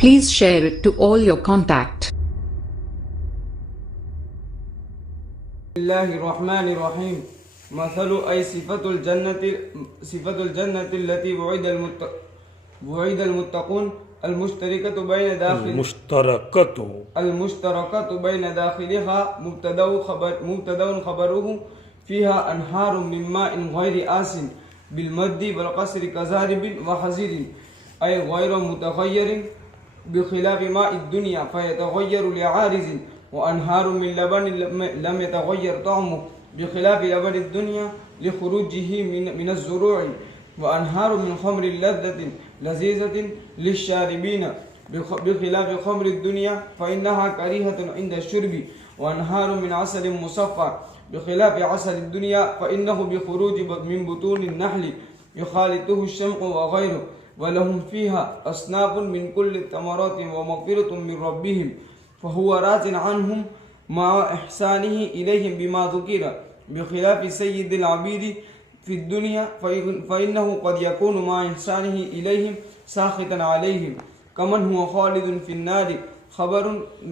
Please share it to all your contact. الله الرحمن الرحيم. مثل أي صفة الجنة التي وعد المتقون المشتركة بين داخلها مبتدأ خبره فيها أنهار من ماء غير آسن بالمد والقصر كزارب وحزير أي غير متغير بخلاف ماء الدنيا فيتغير لعارض وأنهار من لبن لم يتغير طعمه بخلاف لبن الدنيا لخروجه من الزروع وأنهار من خمر لذيذة للشاربين بخلاف خمر الدنيا فإنها كريهة عند الشرب وأنهار من عسل مصفى بخلاف عسل الدنيا فإنه بخروج من بطون النحل يخالطه الشمع وغيره ولهم فيها أصناف من كل الثمرات ومغفرة من ربهم فهو راض عنهم مع إحسانه إليهم بما ذكر بخلاف سيد العبيد في الدنيا فإنه قد يكون مع إحسانه إليهم ساخطا عليهم كمن هو خالد في النار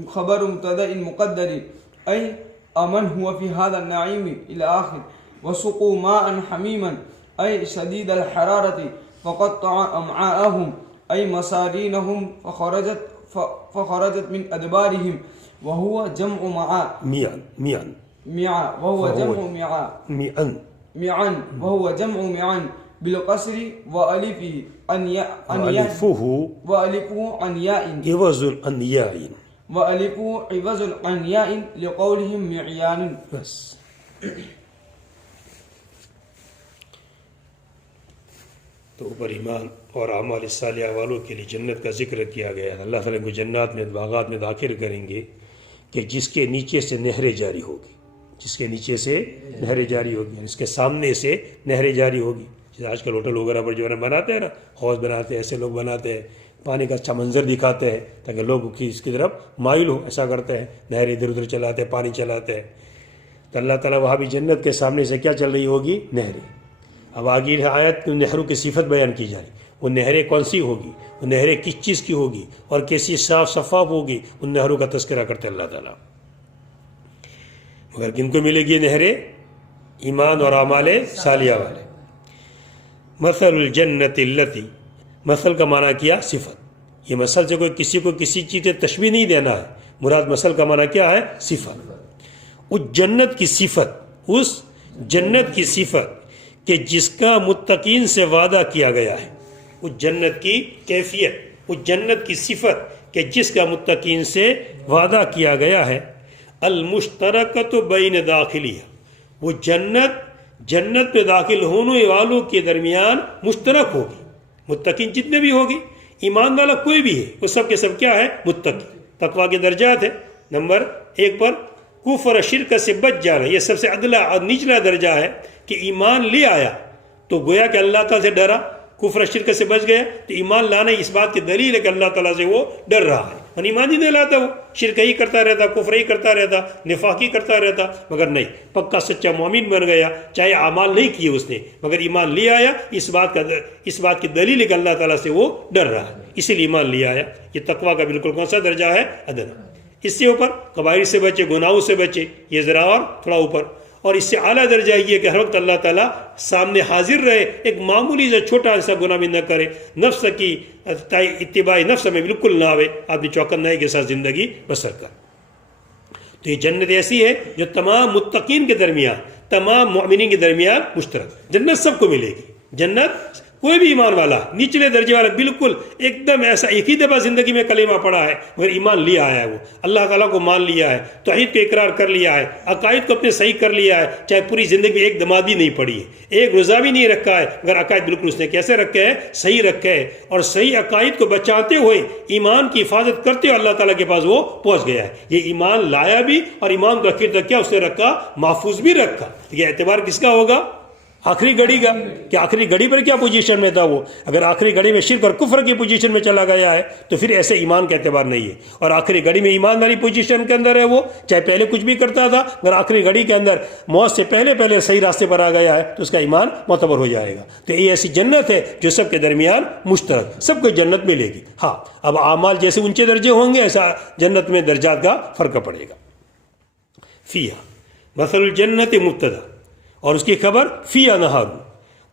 خبر مبتدأ مقدر أي أمن هو في هذا النعيم إلى آخر وسقوا ماء حميما أي شديد الحرارة فقطع أمعاءهم أي مسارينهم فخرجت من أدبارهم وهو جمع معا وهو جمع معا بالقصر وألفه عن ياء وألفه عوض عن ياء لقولهم معيان بس. تو اوپر ایمان اور اعمال صالحہ والوں کے لیے جنت کا ذکر کیا گیا ہے. اللہ تعالیٰ کو جنات میں باغات میں داخل کریں گے کہ جس کے نیچے سے نہریں جاری ہوگی، جس کے نیچے سے نہریں جاری ہوگی، اس کے سامنے سے نہریں جاری ہوگی. جیسے آج کل ہوٹل وغیرہ پر جو ہے بناتے ہیں نا، حوض بناتے ہیں، ایسے لوگ بناتے ہیں، پانی کا اچھا منظر دکھاتے ہیں تاکہ لوگ اس کی طرف مائل ہو، ایسا کرتے ہیں، نہر ادھر ادھر چلاتے ہیں، پانی چلاتے ہیں. تو اللہ تعالیٰ وہاں بھی جنت کے سامنے سے کیا چل رہی ہوگی؟ نہریں. اب آگے آیت میں نہروں کی صفت بیان کی جا رہی. وہ نہریں کون سی ہوگی، وہ نہریں کس چیز کی ہوگی اور کیسی صاف شفاف ہوگی، ان نہروں کا تذکرہ کرتے اللہ تعالیٰ. مگر کن کو ملے گی نہریں؟ ایمان اور اعمال صالحہ والے. مثل الجنت التی، مثل کا معنی کیا؟ صفت. یہ مثل سے کوئی کسی کو کسی چیز سے تشبیہ نہیں دینا ہے، مراد مثل کا معنی کیا ہے؟ صفت. اس جنت کی صفت، اس جنت کی صفت کہ جس کا متقین سے وعدہ کیا گیا ہے. اس جنت کی کیفیت، اس جنت کی صفت کہ جس کا متقین سے وعدہ کیا گیا ہے. المشترکۃ بین داخلیہ، وہ جنت پہ داخل ہونے والوں کے درمیان مشترک ہوگی. متقین جتنے بھی ہوگی، ایمان والا کوئی بھی ہے، وہ سب کے سب کیا ہے؟ متقی. تقویٰ کے درجات ہے. نمبر 1 پر کفر شرک سے بچ جانا، یہ سب سے ادلا اور نچلا درجہ ہے کہ ایمان لے آیا تو گویا کہ اللہ تعالیٰ سے ڈرا، کفر شرک سے بچ گیا تو ایمان لانا اس بات کی دلیل ہے کہ اللہ تعالیٰ سے وہ ڈر رہا ہے. اور ایمان ہی نہیں لاتا، وہ شرک ہی کرتا رہتا، کفر ہی کرتا رہتا، نفاق ہی کرتا رہتا. مگر نہیں، پکا سچا مومن بن گیا، چاہے اعمال نہیں کیے اس نے، مگر ایمان لے آیا. اس بات کی دلیل ہے کہ اللہ تعالیٰ سے وہ ڈر رہا ہے، اسی لیے ایمان لے آیا. یہ تقویٰ کا بالکل کون سا درجہ ہے؟ ادنا. اس سے اوپر کبائر سے بچے، گناہوں سے بچے، یہ ذرا اور تھوڑا اوپر. اور اس سے اعلیٰ درجہ یہ کہ ہر وقت اللہ تعالیٰ سامنے حاضر رہے، ایک معمولی سا چھوٹا سا گناہ بھی نہ کرے، نفس کی اتباع نفس میں بالکل نہ آوے، آدمی چوکنائی کے ساتھ زندگی بسر کر. تو یہ جنت ایسی ہے جو تمام متقین کے درمیان، تمام مؤمنین کے درمیان مشترک. جنت سب کو ملے گی. جنت کوئی بھی ایمان والا، نچلے درجے والا، بالکل ایک دم ایسا ایک ہی دفعہ زندگی میں کلمہ پڑھا ہے مگر ایمان لیا آیا ہے، وہ اللہ تعالیٰ کو مان لیا ہے، توحید کو اقرار کر لیا ہے، عقائد کو اپنے صحیح کر لیا ہے، چاہے پوری زندگی میں ایک نماز بھی نہیں پڑھی ہے، ایک روزہ بھی نہیں رکھا ہے، مگر عقائد بالکل اس نے کیسے رکھے ہیں؟ صحیح رکھے ہے. اور صحیح عقائد کو بچاتے ہوئے، ایمان کی حفاظت کرتے ہوئے اللہ تعالیٰ کے پاس وہ پہنچ گیا ہے. یہ ایمان لایا بھی اور ایمان کو آخر تک کیا اس نے رکھا؟ محفوظ بھی رکھا. یہ اعتبار کس کا ہوگا؟ آخری گھڑی کا کہ آخری گھڑی پر کیا پوزیشن میں تھا وہ. اگر آخری گھڑی میں شرک اور کفر کی پوزیشن میں چلا گیا ہے تو پھر ایسے ایمان کا اعتبار نہیں ہے. اور آخری گھڑی میں ایمان والی پوزیشن کے اندر ہے وہ, چاہے پہلے کچھ بھی کرتا تھا, اگر آخری گھڑی کے اندر موت سے پہلے صحیح راستے پر آ گیا ہے تو اس کا ایمان معتبر ہو جائے گا. تو یہ ایسی جنت ہے جو سب کے درمیان مشترک, سب کو جنت ملے گی. ہاں, اب اعمال جیسے اونچے درجے ہوں گے ایسا جنت میں درجات کا فرق پڑے گا. فیہا مثل الجنت مبتدا اور اس کی خبر فیہا نہار,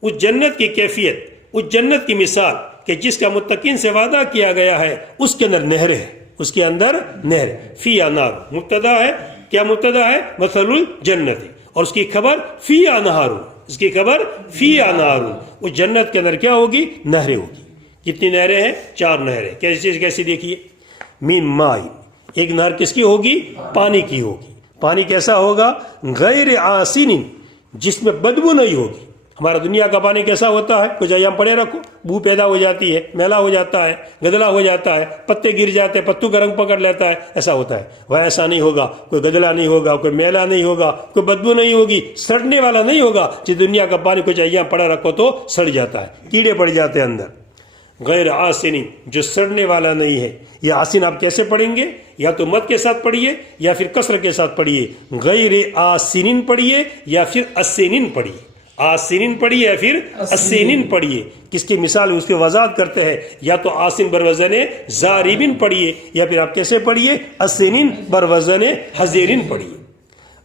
اس جنت کی کیفیت, اس جنت کی مثال کہ جس کا متقین سے وعدہ کیا گیا ہے اس کے اندر نہر ہے, اس کے اندر نہر. فیہا نار مبتدا ہے, کیا مبتدا ہے؟ مثل الجنت, اور اس کی خبر فیہا نہار, اس کی خبر فیہا نار. اس جنت کے اندر کیا ہوگی؟ نہریں ہوگی. کتنی نہریں ہیں؟ 4 نہریں. کیسی دیکھیے, من ماء, ایک نہر کس کی ہوگی؟ پانی کی ہوگی. پانی کیسا ہوگا؟ غیر آسن, جس میں بدبو نہیں ہوگی. ہمارا دنیا کا پانی کیسا ہوتا ہے؟ کچھ ایام پڑے رکھو, بو پیدا ہو جاتی ہے, میلا ہو جاتا ہے, گدلا ہو جاتا ہے, پتے گر جاتے ہیں, پتوں کا رنگ پکڑ لیتا ہے, ایسا ہوتا ہے. وہ ایسا نہیں ہوگا, کوئی گدلا نہیں ہوگا, کوئی میلا نہیں ہوگا, کوئی بدبو نہیں ہوگی, سڑنے والا نہیں ہوگا. جس دنیا کا پانی کچھ ایام پڑا رکھو تو سڑ جاتا ہے, کیڑے پڑ جاتے ہیں اندر. غیر آسن, جو سڑنے والا نہیں ہے. یہ آسن آپ کیسے پڑھیں گے؟ یا تو مد کے ساتھ پڑھیے یا پھر کسر کے ساتھ پڑھیے. غیر آسنین پڑھیے یا پھر اسینین پڑھیے. آسنین پڑھیے یا پھر اسینین پڑھیے. کس کی مثال اس کی وضاحت کرتے ہیں. یا تو آسن بروزن زاربین پڑھیے یا پھر آپ کیسے پڑھیے؟ اسینین بروزن حزیرین پڑھیے.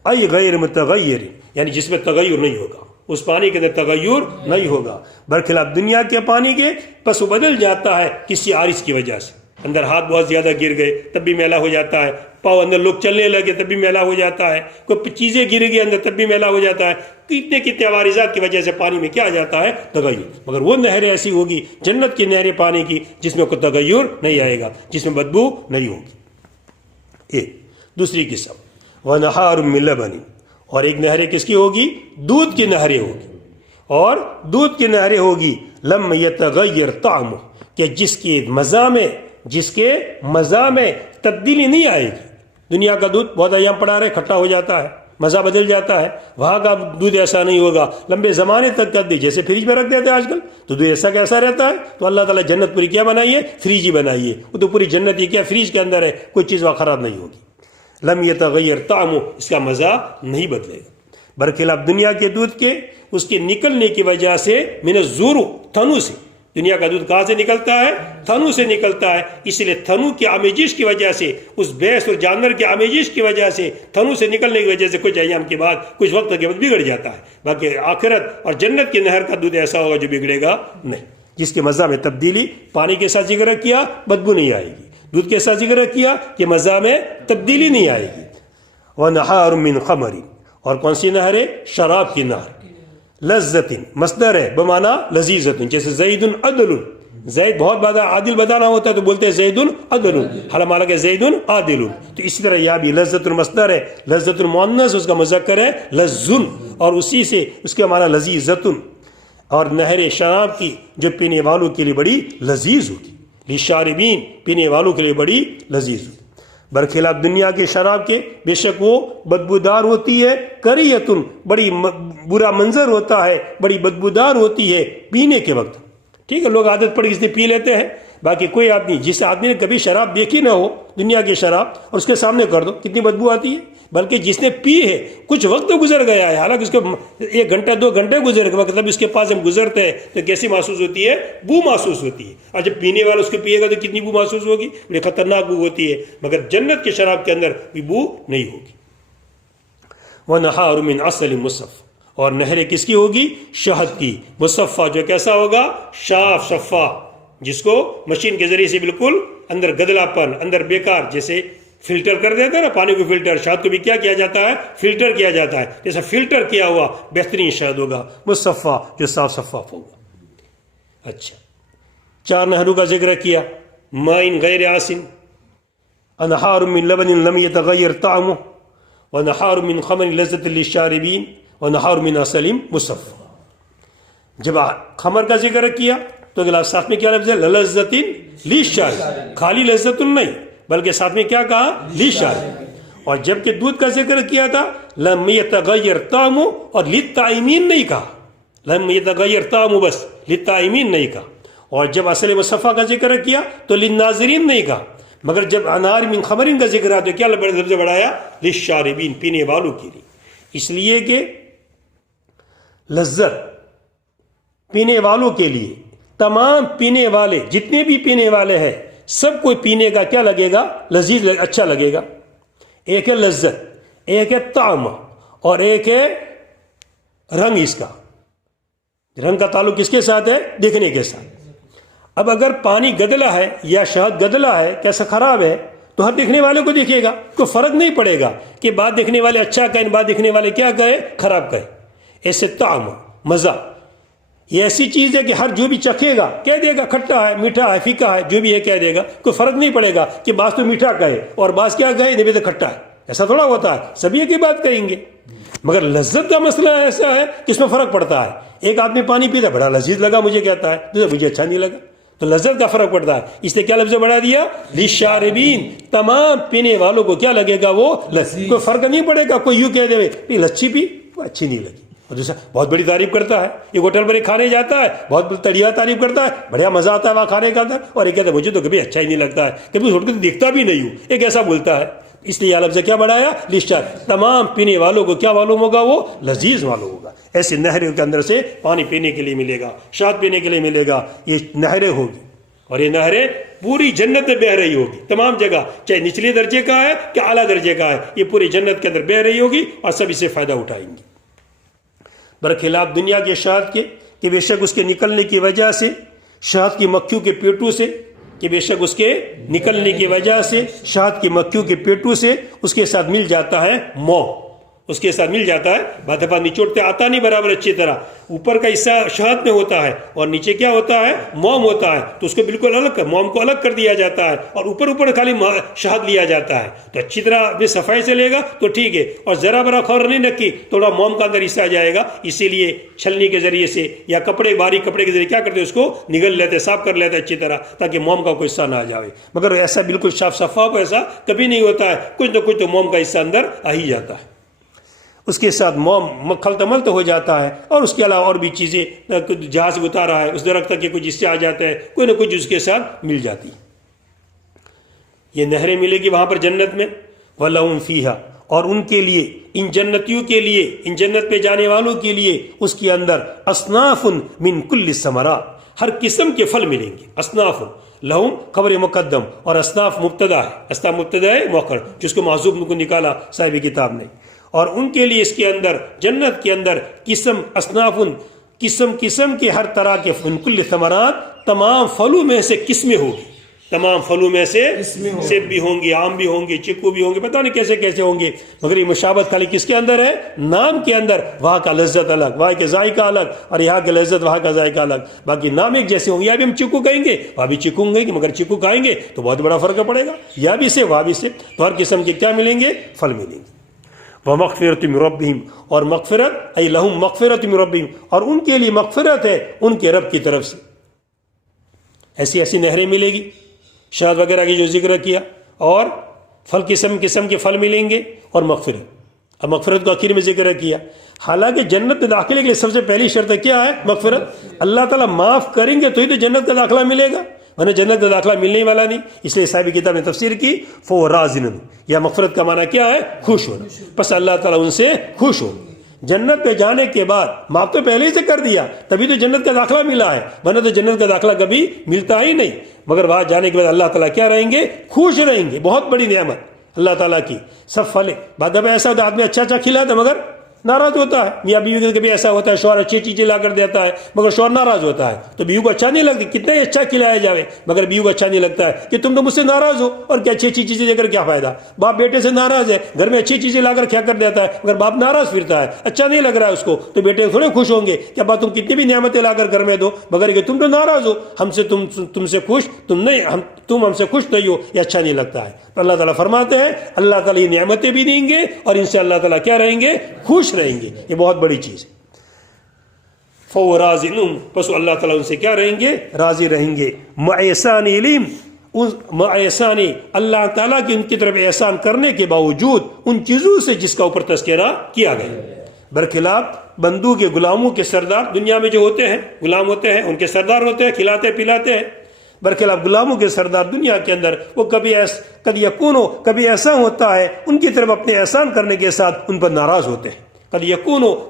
ای غیر متغیر, یعنی جس میں تغیر نہیں ہوگا, اس پانی کے اندر تغیر نہیں ہوگا. برخلاف دنیا کے پانی کے پس وہ بدل جاتا ہے کسی عارض کی وجہ سے. اندر ہاتھ بہت زیادہ گر گئے تب بھی میلا ہو جاتا ہے, پاؤں اندر لوگ چلنے لگے تب بھی میلا ہو جاتا ہے, کوئی چیزیں گر گئی اندر تب بھی میلا ہو جاتا ہے. کتنے عوارضات کی وجہ سے پانی میں کیا آ جاتا ہے؟ تغیر. مگر وہ نہریں ایسی ہوگی, جنت کی نہریں پانی کی, جس میں کوئی تغیر نہیں آئے گا, جس میں بدبو نہیں ہوگی. ایک دوسری قسم وَنَهَارٌ مِّن لَبَنٍ, اور ایک نہریں کس کی ہوگی؟ دودھ کی نہریں ہوگی. اور دودھ کی نہریں ہوگی لم یتغیر طعمہ, کہ جس کے مزہ میں تبدیلی نہیں آئے گی. دنیا کا دودھ بہت ایام پڑا رہے کھٹا ہو جاتا ہے, مزہ بدل جاتا ہے. وہاں کا دودھ ایسا نہیں ہوگا, لمبے زمانے تک کر دی, جیسے فریج میں رکھ دیتے ہیں آج کل, تو دودھ ایسا کیسا رہتا ہے. تو اللہ تعالیٰ جنت پوری کیا بنائی ہے؟ فریج ہی بنائی ہے. وہ تو پوری جنت ہی کیا فریج کے اندر ہے, کوئی چیز وہاں خراب نہیں ہوگی. لم یتغیر طعمہ, اس کا مزہ نہیں بدلے گا. برخلاف دنیا کے دودھ کے اس کے نکلنے کی وجہ سے من الزور, تھنو سے. دنیا کا دودھ کہاں سے نکلتا ہے؟ تھنو سے نکلتا ہے. اس لیے تھنو کی آمیزش کی وجہ سے, اس بھینس اور جانور کی آمیزش کی وجہ سے, تھنو سے نکلنے کی وجہ سے کچھ ایام کے بعد, کچھ وقت کے بعد بگڑ جاتا ہے. باقی آخرت اور جنت کی نہر کا دودھ ایسا ہوگا جو بگڑے گا نہیں, جس کے مزہ میں تبدیلی. پانی کے ساتھ ذکر کیا, بدبو نہیں آئے گی. دودھ کے ساتھ ذکر کیا کہ مزہ میں تبدیلی نہیں آئے گی. وَنَهَارٌ مِّن خَمَرٍ, اور کون سی نہر ہے؟ شراب کی نہر. لذت مصدر ہے بمعنی لذیذت, جیسے زید عدل, زید بہت بڑا عادل بتانا ہوتا ہے تو بولتے ہیں زید عدل, حالانکہ زید عادل. تو اسی طرح یہاں بھی لذت المصدر ہے, لذت المؤنث اس کا مذکر ہے لذن, اور اسی سے اس کے معنی لذیذت. اور نہر شراب کی جو پینے والوں کے لیے بڑی لذیذ ہوگی. للشاربین, پینے والوں کے لیے بڑی لذیذ ہوگی. برخلاف دنیا کے شراب کے بے شک وہ بدبودار ہوتی ہے, کریتن, بڑی برا منظر ہوتا ہے, بڑی بدبودار ہوتی ہے پینے کے وقت. ٹھیک ہے, لوگ عادت پڑ اس لیے پی لیتے ہیں. باقی کوئی آدمی, جس آدمی نے کبھی شراب دیکھی نہ ہو, دنیا کی شراب, اور اس کے سامنے کر دو کتنی بدبو آتی ہے. بلکہ جس نے پی ہے کچھ وقت گزر گیا ہے, حالانکہ اس کو 1 گھنٹہ 2 گھنٹے گزر گئے, مطلب اس کے پاس جب گزرتے ہیں تو کیسی محسوس ہوتی ہے؟ بو محسوس ہوتی ہے. اور جب پینے والا اس کو پیے گا تو کتنی بو محسوس ہوگی؟ بڑی خطرناک بو ہوتی ہے. مگر جنت کے شراب کے اندر بھی بو نہیں ہوگی. وَنَهَارٌ مِّنْ عَسَلٍ مُصَفًّى, اور نہریں کس کی ہوگی؟ شہد کی. مصفہ, جو کیسا ہوگا؟ صاف شفاف, جس کو مشین کے ذریعے سے بالکل اندر گدلا پن, اندر بیکار, جیسے فلٹر کر دیتے ہیں نا پانی کو, فلٹر. شہد کو بھی کیا کیا جاتا ہے؟ فلٹر کیا جاتا ہے. جیسا فلٹر کیا ہوا بہترین شہد ہوگا. مصفہ, جو صاف شفاف ہوگا. اچھا, 4 نہروں کا ذکر کیا. مائن غیر آسن, انہار من لبن لم یتغیر طعمہ, ونہار من خمر لذت للشاربین, ونہار من عسل مصفى. جب خمر کا ذکر کیا تو اگلا ساتھ میں کیا لفظ ہے؟ لذت للشاربین, خالی لذت نہیں بلکہ ساتھ میں کیا کہا؟ للشاربین. اور جب کہ دودھ کا ذکر کیا تھا لم یتغیر طعمہ, اور للطائمین نہیں کہا. لم يتغیر طعم بس للطائمین نہیں کہا، اور جب اصل مصفیٰ کا ذکر کیا تو للناظرین نہیں کہا، مگر جب انہار من خمر کا ذکر آیا تو کیا لفظ بڑھایا؟ للشاربین، پینے والوں کے لیے، اس لیے کہ لذت پینے والوں کے لیے، تمام پینے والے جتنے بھی پینے والے ہیں سب کو پینے کا کیا لگے گا؟ لذیذ، اچھا لگے گا۔ ایک ہے لذت، ایک ہے طعم، اور ایک ہے رنگ۔ اس کا رنگ کا تعلق کس کے ساتھ ہے؟ دیکھنے کے ساتھ۔ اب اگر پانی گدلا ہے یا شہد گدلا ہے، کیسا خراب ہے، تو ہر دیکھنے والے کو دیکھے گا، کوئی فرق نہیں پڑے گا کہ بعد دیکھنے والے اچھا کہیں، بعد دیکھنے والے کیا کہے؟ خراب کہے۔ ایسے طعم، مزہ، یہ ایسی چیز ہے کہ ہر جو بھی چکھے گا کہہ دے گا کھٹا ہے، میٹھا ہے، پھیکا ہے، جو بھی ہے کہہ دے گا، کوئی فرق نہیں پڑے گا کہ بعض تو میٹھا کہے اور بعض کیا کہے؟ نہیں تو کھٹا ہے۔ ایسا تھوڑا ہوتا ہے، سبھی ایک ہی بات کہیں گے۔ مگر لذت کا مسئلہ ایسا ہے کہ اس میں فرق پڑتا ہے۔ ایک آدمی پانی پیتا بڑا لذیذ لگا مجھے، کہتا ہے دوسرا مجھے اچھا نہیں لگا، تو لذت کا فرق پڑتا ہے۔ اس نے کیا لفظ بڑھا دیا؟ للشاربین، تمام پینے والوں کو کیا لگے گا؟ وہ لذیذ، کوئی فرق نہیں پڑے گا۔ کوئی یوں کہہ دے لچھی پی، اچھی نہیں لگی، اور دوسرا بہت بڑی تعریف کرتا ہے، ایک ہوٹل پر کھانے جاتا ہے، بہت تڑیا تعریف کرتا ہے، بڑھیا مزہ آتا ہے وہاں کھانے کا اندر، اور ایک کہتا ہے مجھے تو کبھی اچھا ہی نہیں لگتا ہے، کبھی ہوٹل کو دیکھتا بھی نہیں ہوں، ایک ایسا بولتا ہے۔ اس لیے یہ لفظ کیا بڑھایا؟ لشار، تمام پینے والوں کو کیا معلوم ہوگا؟ وہ لذیذ معلوم ہوگا۔ ایسے نہروں کے اندر سے پانی پینے کے لیے ملے گا، شہد پینے کے لیے ملے گا، یہ نہریں ہوگی، اور یہ نہریں پوری جنت میں بہ رہی ہوگی، تمام جگہ، چاہے نچلے درجے کا ہے کہ اعلیٰ درجے کا ہے، یہ پوری جنت کے اندر بہ رہی ہوگی اور سب اسے فائدہ اٹھائیں گے۔ برخلاف دنیا کے شہد کے کہ بے شک اس کے نکلنے کی وجہ سے، شہد کی مکھیوں کے پیٹوں سے، کہ بے شک اس کے نکلنے کی وجہ سے شہد کی مکھیوں کے پیٹوں سے اس کے ساتھ مل جاتا ہے موم، اس کے ساتھ مل جاتا ہے، بعض دفعہ نچوڑتے آتا نہیں برابر اچھی طرح، اوپر کا حصہ شہد میں ہوتا ہے اور نیچے کیا ہوتا ہے؟ موم ہوتا ہے، تو اس کو بالکل الگ، موم کو الگ کر دیا جاتا ہے اور اوپر خالی شہد لیا جاتا ہے۔ تو اچھی طرح اپنی صفائی سے لے گا تو ٹھیک ہے، اور ذرا برا خور نہیں رکھی تھوڑا موم کا اندر حصہ آ جائے گا، اسی لیے چھلنی کے ذریعے سے یا باریک کپڑے کے ذریعے کیا کرتے اس کو نگل لیتے، صاف کر لیتے اچھی طرح، تاکہ موم کا کوئی حصہ نہ آ جائے۔ مگر ایسا بالکل شفاف ایسا کبھی نہیں ہوتا ہے، کچھ نہ کچھ تو موم کا حصہ اندر آ ہی جاتا ہے، اس کے ساتھ موم کھلتا ملتا ہو جاتا ہے، اور اس کے علاوہ اور بھی چیزیں، جہاز اتارا ہے اس درخت کے کچھ حصے آ جاتے ہیں، کوئی نہ کچھ اس کے ساتھ مل جاتی۔ یہ نہریں ملے گی وہاں پر جنت میں، وَلَهُمْ فِيهَا، اور ان کے لیے، ان جنتیوں کے لیے، ان جنت پہ جانے والوں کے لیے اس کے اندر اصناف من کل ثمرات، ہر قسم کے پھل ملیں گے۔ اصناف لہم خبر مقدم، اور اصناف مبتدا ہے، اصناف مبتدا ہے مؤخر، جس کو محذوف کو نکالا صاحب کتاب نے۔ اور ان کے لیے اس کے اندر جنت کے اندر قسم، اصناف، قسم کے ہر طرح کے من کل ثمرات، تمام پھلوں میں سے قسمیں ہوگی، تمام پھلوں میں سے سیب بھی ہوں گے، آم بھی ہوں گے، چیکو بھی ہوں گے، پتہ نہیں کیسے کیسے ہوں گے، مگر یہ مشابہت خالی کس کے اندر ہے؟ نام کے اندر، وہاں کا لذت الگ، وہاں کے ذائقہ الگ، اور یہاں کی لذت وہاں کا ذائقہ الگ، باقی نام ایک جیسے ہوں گے۔ یا بھی ہم چیکو کہیں گے، وہاں بھی چیکو گے، مگر چیکو کھائیں گے تو بہت بڑا فرق پڑے گا، یا بھی سے وہاں بھی سے، تو ہر قسم کے کیا ملیں گے؟ پھل ملیں گے۔ وَمَغْفِرَةٌ مِّن رَبِّهِمْ، اور مغفرت، ای لہم مغفرۃ من ربہم، اور ان کے لیے مغفرت ہے ان کے رب کی طرف سے۔ ایسی ایسی نہریں ملے گی، شہد وغیرہ کی جو ذکر کیا، اور پھل قسم کے پھل ملیں گے، اور مغفرت۔ اب مغفرت کو آخر میں ذکر کیا، حالانکہ جنت میں داخلے کے لیے سب سے پہلی شرط کیا ہے؟ مغفرت۔ اللہ تعالیٰ معاف کریں گے تو ہی تو جنت کا داخلہ ملے گا، ورنہ جنت کا داخلہ ملنے والا نہیں۔ اس لیے صاحب کتاب نے تفسیر کی فَهُوَ رَاضٍ، یا مغفرت کا معنی کیا ہے؟ خوش ہونا، پس اللہ تعالیٰ ان سے خوش ہو۔ جنت پہ جانے کے بعد معاف تو پہلے ہی سے کر دیا، تبھی تو جنت کا داخلہ ملا ہے، ورنہ تو جنت کا داخلہ کبھی ملتا ہی نہیں۔ مگر وہاں جانے کے بعد اللہ تعالیٰ کیا رہیں گے؟ خوش رہیں گے، بہت بڑی نعمت اللہ تعالیٰ کی۔ سب پھلے، بعد دفعہ ایسا ہوتا ہے آدمی اچھا کھلاتا مگر ناراض ہوتا ہے، میاں بیوی کے کبھی ایسا ہوتا ہے شوہر اچھی چیزیں لا کر دیتا ہے مگر شوہر ناراض ہوتا ہے، تو بیوی کو اچھا نہیں لگتی، کتنا ہی اچھا کھلایا جائے مگر بیوی کو اچھا نہیں لگتا ہے کہ تم تو مجھ سے ناراض ہو، اور کیا اچھی چیزیں دے کر کیا فائدہ۔ باپ بیٹے سے ناراض ہے، گھر میں اچھی چیزیں لا کر کیا کر دیتا ہے مگر باپ ناراض پھرتا ہے، اچھا نہیں لگ رہا ہے اس کو، تو بیٹے تھوڑے خوش ہوں گے کہ ابا تم کتنی بھی نعمتیں لا کر گھر میں دو مگر کہ تم تو ناراض ہو، تم سے خوش تم ہم سے خوش نہیں ہو، یہ اچھا نہیں لگتا ہے۔ تو اللہ تعالیٰ فرماتے ہیں اللہ تعالیٰ یہ نعمتیں بھی دیں گے اور ان سے اللہ تعالیٰ کیا رہیں گے؟ خوش رہیں گے، یہ بہت بڑی چیز ہے۔ فَهُوَ رَاضٍ، پس اللہ تعالیٰ ان سے کیا رہیں گے؟ راضی رہیں گے۔ مَعَ احسان علم، احسان اللہ تعالیٰ کی ان کی طرف احسان کرنے کے باوجود ان چیزوں سے جس کا اوپر تذکرہ کیا گیا۔ برخلاف بندوں کے غلاموں کے سردار دنیا میں جو ہوتے ہیں، غلام ہوتے ہیں، ان کے سردار ہوتے ہیں، کھلاتے پلاتے ہیں. برخلاف غلاموں کے سردار دنیا کے اندر وہ کبھی ایسا ہوتا ہے ان کی طرف اپنے احسان کرنے کے ساتھ ان پر ناراض ہوتے ہیں.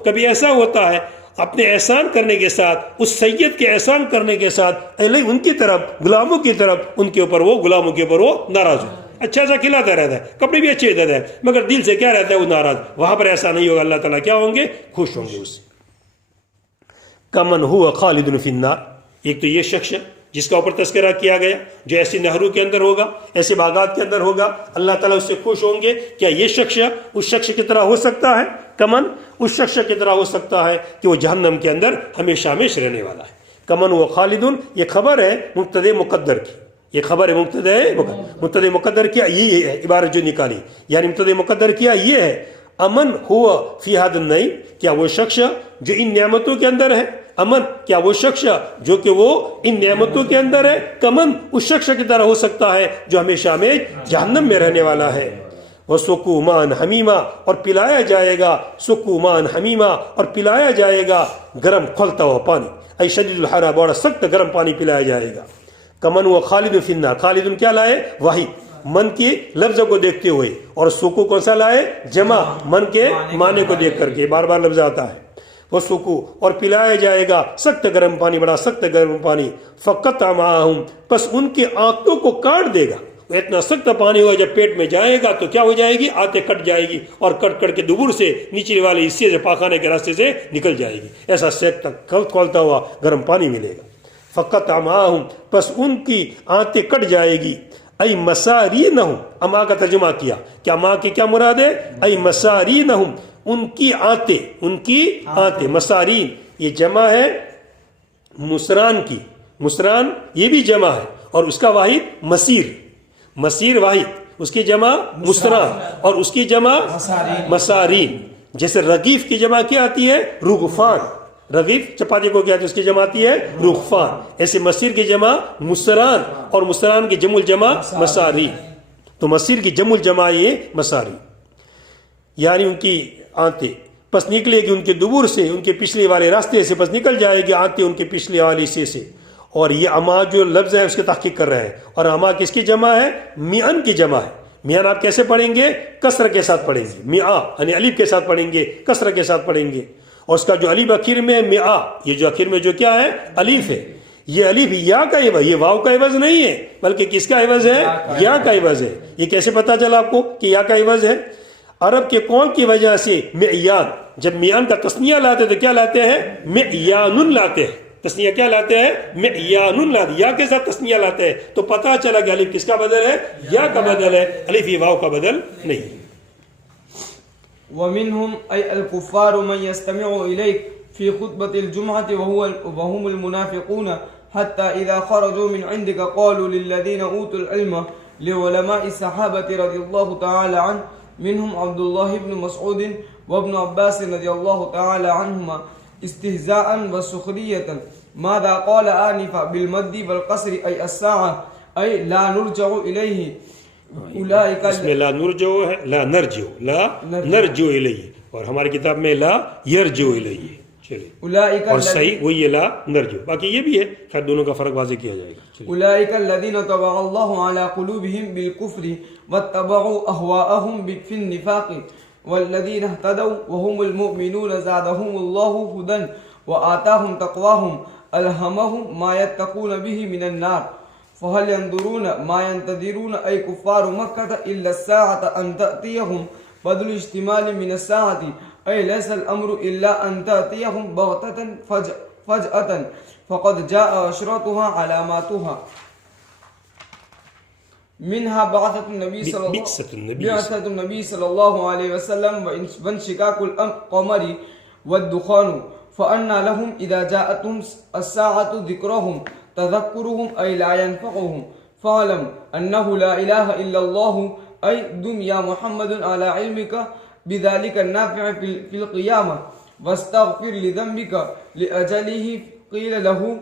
کبھی ایسا ہوتا ہے اپنے احسان کرنے کے ساتھ، اس سید کے احسان کرنے کے ساتھ ان کی طرف، غلاموں کی طرف ان کے اوپر وہ غلاموں کے اوپر وہ ناراض ہو. اچھا سا کھلاتا رہتا ہے، کپڑے بھی اچھے دیتا ہے، مگر دل سے کیا رہتا ہے؟ وہ ناراض. وہاں پر ایسا نہیں ہوگا. اللہ تعالیٰ کیا ہوں گے؟ خوش ہوں گے اس سے. کمن ہوا خالد فی النار، ایک تو یہ شخص جس کا اوپر تذکرہ کیا گیا، جو ایسی نہروں کے اندر ہوگا، ایسے باغات کے اندر ہوگا، اللہ تعالیٰ اس سے خوش ہوں گے. کیا یہ شخص اس شخص کی طرح ہو سکتا ہے؟ کمن اس شخص کی طرح ہو سکتا ہے کہ وہ جہنم کے اندر ہمیشہ ہمیشہ رہنے والا ہے. کمن و خالدن، یہ خبر ہے مبتدے مقدر کی، یہ خبر ہے مبتدے مقدر کیا یہ ہے عبارت جو نکالی، یعنی مبتدے مقدر کیا یہ ہے امن ہوا فی ہاد النعیم، کیا وہ شخص جو ان نعمتوں کے اندر ہے، امن کیا وہ شخص جو کہ وہ ان نعمتوں کے اندر ہے، کمن اس شخص کی طرح ہو سکتا ہے جو ہمیشہ میں جہنم میں رہنے والا ہے. وَسُقُوا مَاءً حَمِيمًا، اور پلایا جائے گا، سُقُوا مَاءً حَمِيمًا، اور پلایا جائے گا گرم کھولتا ہوا پانی، ای شدید الحرارہ، بڑا سخت گرم پانی پلایا جائے گا. کمن و خالد فی النار، خالد کیا لائے؟ واحد من کی لفظ کو دیکھتے ہوئے، اور سکو کون سا لائے؟ جمع من کے معنی کو دیکھ کر کے، بار بار لفظ آتا ہے. وہ سکو، اور پلایا جائے گا سخت گرم پانی، بڑا سخت گرم پانی. فقط معاہم، پس ان کی آنتوں کو کاٹ دے گا. اتنا سخت پانی ہوگا جب پیٹ میں جائے گا تو کیا ہو جائے گی؟ آنتیں کٹ جائے گی، اور کٹ کٹ کے دبر سے نیچے والے حصے سے پاخانے کے راستے سے نکل جائے گی. ایسا سیکتا کھولتا ہوا گرم پانی ملے گا. فقط معاہم، پس ان کی آنتیں کٹ جائے گی. ای مسارینہم، اما کا ترجمہ کیا، کیا ماں کی کیا مراد ہے؟ ای مسارینہم، ان کی آنتیں، مسارین یہ جمع ہے مسران کی، مسران یہ بھی جمع ہے، اور اس کا واحد مسیر واحد، اس کی جمع مسران، اور اس کی جمع مسارین. جیسے رغیف کی جمع کیا آتی ہے؟ رغفان. رغیف چپاتی کو کیا ہے؟ اس کی جمع آتی ہے رغفان. ایسے مسیر کی جمع مسران، اور مسران کی جمع الجمع مساری. تو مسیر کی جمع الجمع یہ مساری، یعنی ان کی آنتیں پس نکلے گی ان کے دبر سے، ان کے پچھلے والے راستے سے پس نکل جائے گی آنتیں ان کے پچھلے والے حصے سے. اور یہ اما جو لفظ ہے اس کے تحقیق کر رہے ہیں، اور اما کس کی جمع ہے؟ میان کی جمع ہے. میان آپ کیسے پڑھیں گے؟ کسر کے ساتھ پڑھیں گے. میاں یعنی الف کے ساتھ پڑھیں گے، کسر کے ساتھ پڑھیں گے. اور اس کا جو الف آخر میں ہے میاں، یہ جو آخر میں جو کیا ہے؟ الف ہے. یہ الف یا کا عوض، یہ واو کا عوض نہیں ہے، بلکہ کس کا عوض ہے؟ یا کا عوض ہے. یہ کیسے پتا چلا آپ کو کہ یا کا عوض ہے؟ عرب کے قول کی وجہ سے معیان، جب میان کا تسنیہ لاتے تو کیا لاتے ہیں؟ معیان لاتے ہیں. تسنیہ کیا لاتے ہیں؟ معیان لاتے، یا کے ساتھ تسنیہ لاتے ہیں. تو پتا چلا کہ الف کس کا بدل ہے؟ یا کا بدل ہے، الف یہ واو کا بدل نہیں. ومنهم أي الكفار من يستمع إليك في خطبة الجمعة وهم المنافقون حتى إذا خرجوا من عندك قالوا للذين أوتوا العلم لعلماء الصحابة رضي الله تعالى عنه منهم عبد الله بن مسعود وابن عباس رضي الله تعالى عنهما استهزاء وسخرية ماذا قال آنفا بالمد والقصر أي الساعة أي لا نرجع إليه. اس میں لا نرجو ہے، لا نرجو الیہ، اور ہماری کتاب میں لا یرجو الیہ. چلیے، اور صحیح وہی ہے لا نرجو. باقی یہ بھی ہے، خیر دونوں کا فرق واضح کیا جائے گا. اولئک الذین طبع اللہ علی قلوبہم بالکفر واتبعوا اہواءہم فی النفاق والذین اہتدوا وهم المؤمنون زادهم اللہ ہدى وآتاهم تقواهم الہمهم ما يتقون به من النار. فهل ينظرون ما ينتظرون أي كفار مكة إلا الساعة أن تأتيهم بدل اشتمال من الساعة أي ليس الأمر إلا أن تأتيهم بغتة فجأة فقد جاء أشراطها علاماتها منها بعثة النبي صلى الله عليه وسلم وانشقاق القمر والدخان فأنى لهم إذا جاءتهم الساعة ذكرهم تذكرهم أي لا ينفعهم فاعلم أنه لا إله إلا الله أي دم يا محمد على علمك بذلك النافع في القيامة واستغفر لذنبك لأجله قيل له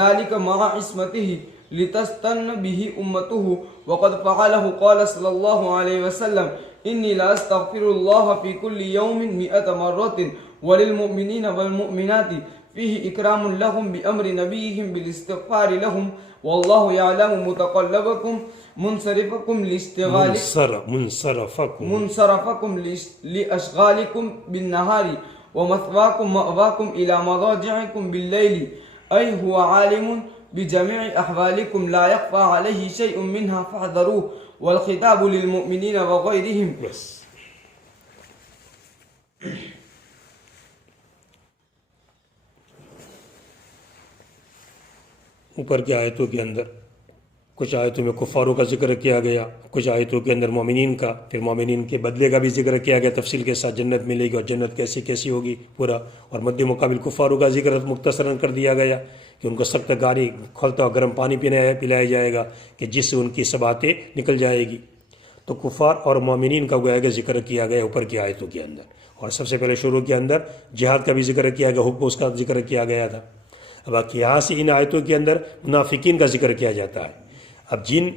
ذلك مع عصمته لتستن به أمته وقد فعله قال صلى الله عليه وسلم إني لا أستغفر الله في كل يوم 100 مرة وللمؤمنين والمؤمنات فيه إكرام لهم بأمر نبيهم بالاستغفار لهم والله يعلم متقلبكم منصرفكم لأشغالكم بالنهار ومثواكم مأواكم إلى مضاجعكم بالليل أي هو عالم بجميع أحوالكم لا يخفى عليه شيء منها فاحذروه والخطاب للمؤمنين وغيرهم. اوپر کی آیتوں کے اندر کچھ آیتوں میں کفاروں کا ذکر کیا گیا، کچھ آیتوں کے اندر مومنین کا، پھر مومنین کے بدلے کا بھی ذکر کیا گیا تفصیل کے ساتھ، جنت ملے گی اور جنت کیسی کیسی ہوگی پورا، اور مد مقابل کفاروں کا ذکر مختصراً کر دیا گیا کہ ان کو سخت گاری کھولتا اور گرم پانی پلایا جائے گا کہ جس سے ان کی سباتیں نکل جائے گی. تو کفار اور مومنین کا گویا کہ ذکر کیا گیا اوپر کی آیتوں کے اندر، اور سب سے پہلے شروع کے اندر جہاد کا بھی ذکر کیا گیا، حکم اس کا ذکر کیا گیا تھا. اب یہاں سے ان آیتوں کے اندر منافقین کا ذکر کیا جاتا ہے. اب جن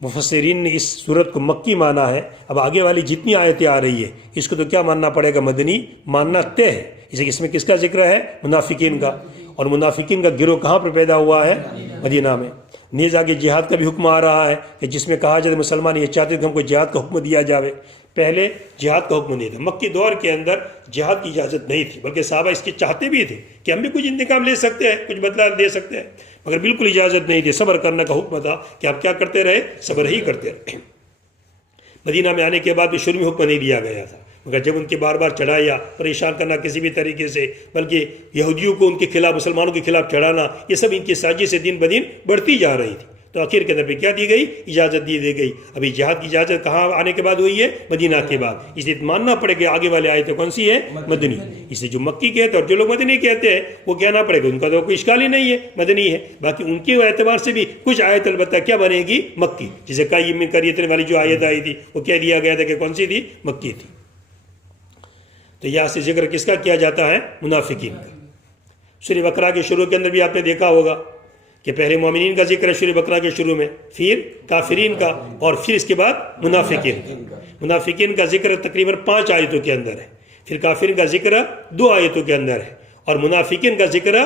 مفسرین نے اس صورت کو مکی مانا ہے، اب آگے والی جتنی آیتیں آ رہی ہے اس کو تو کیا ماننا پڑے گا؟ مدنی ماننا طے ہے. اس میں کس کا ذکر ہے؟ منافقین کا. اور منافقین کا گروہ کہاں پر پیدا ہوا ہے؟ مدینہ میں. نیز آگے جہاد کا بھی حکم آ رہا ہے کہ جس میں کہا جائے مسلمان یہ چاہتے کہ ہم کو جہاد کا حکم دیا جاوے. پہلے جہاد کا حکم نہیں تھا، مکی دور کے اندر جہاد کی اجازت نہیں تھی، بلکہ صحابہ اس کے چاہتے بھی تھے کہ ہم بھی کچھ انتقام لے سکتے ہیں، کچھ بدلہ دے سکتے ہیں، مگر بالکل اجازت نہیں تھی. صبر کرنے کا حکم تھا کہ آپ کیا کرتے رہے؟ صبر ہی کرتے رہے. مدینہ میں آنے کے بعد بھی شروع میں حکم نہیں دیا گیا تھا، مگر جب ان کے بار بار چڑھایا، پریشان کرنا کسی بھی طریقے سے، بلکہ یہودیوں کو ان کے خلاف، مسلمانوں کے خلاف چڑھانا، یہ سب ان کی سازش سے دن بدن بڑھتی جا رہی تھی. تو آخر کے اندر پہ کیا دی گئی؟ اجازت دی گئی. ابھی جہاد کی اجازت کہاں آنے کے بعد ہوئی ہے؟ مدینہ کے بعد. اس لیے ماننا پڑے گا آگے والے آیتیں کون سی ہے؟ مدنی. اس لیے جو مکی کہتے ہیں اور جو لوگ مدنی کہتے ہیں وہ کہنا پڑے گا ان کا تو کوئی اشکال ہی نہیں ہے، مدنی ہے. باقی ان کے اعتبار سے بھی کچھ آیت البتہ کیا بنے گی؟ مکی. جسے قیم من قریۃ والی جو آیت آئی تھی وہ کہہ دیا گیا تھا کہ کون سی تھی؟ مکی تھی. تو یہاں سے ذکر کس کا کیا جاتا ہے؟ منافقین کا. سورہ بقرہ کے شروع کے اندر بھی آپ نے دیکھا ہوگا کہ پہلے مومنین کا ذکر ہے سورہ بقرہ کے شروع میں، پھر کافرین کا، اور پھر اس کے بعد منافقین کا. منافقین کا ذکر تقریباً 5 آیتوں کے اندر ہے، پھر کافرین کا ذکر 2 آیتوں کے اندر ہے، اور منافقین کا ذکر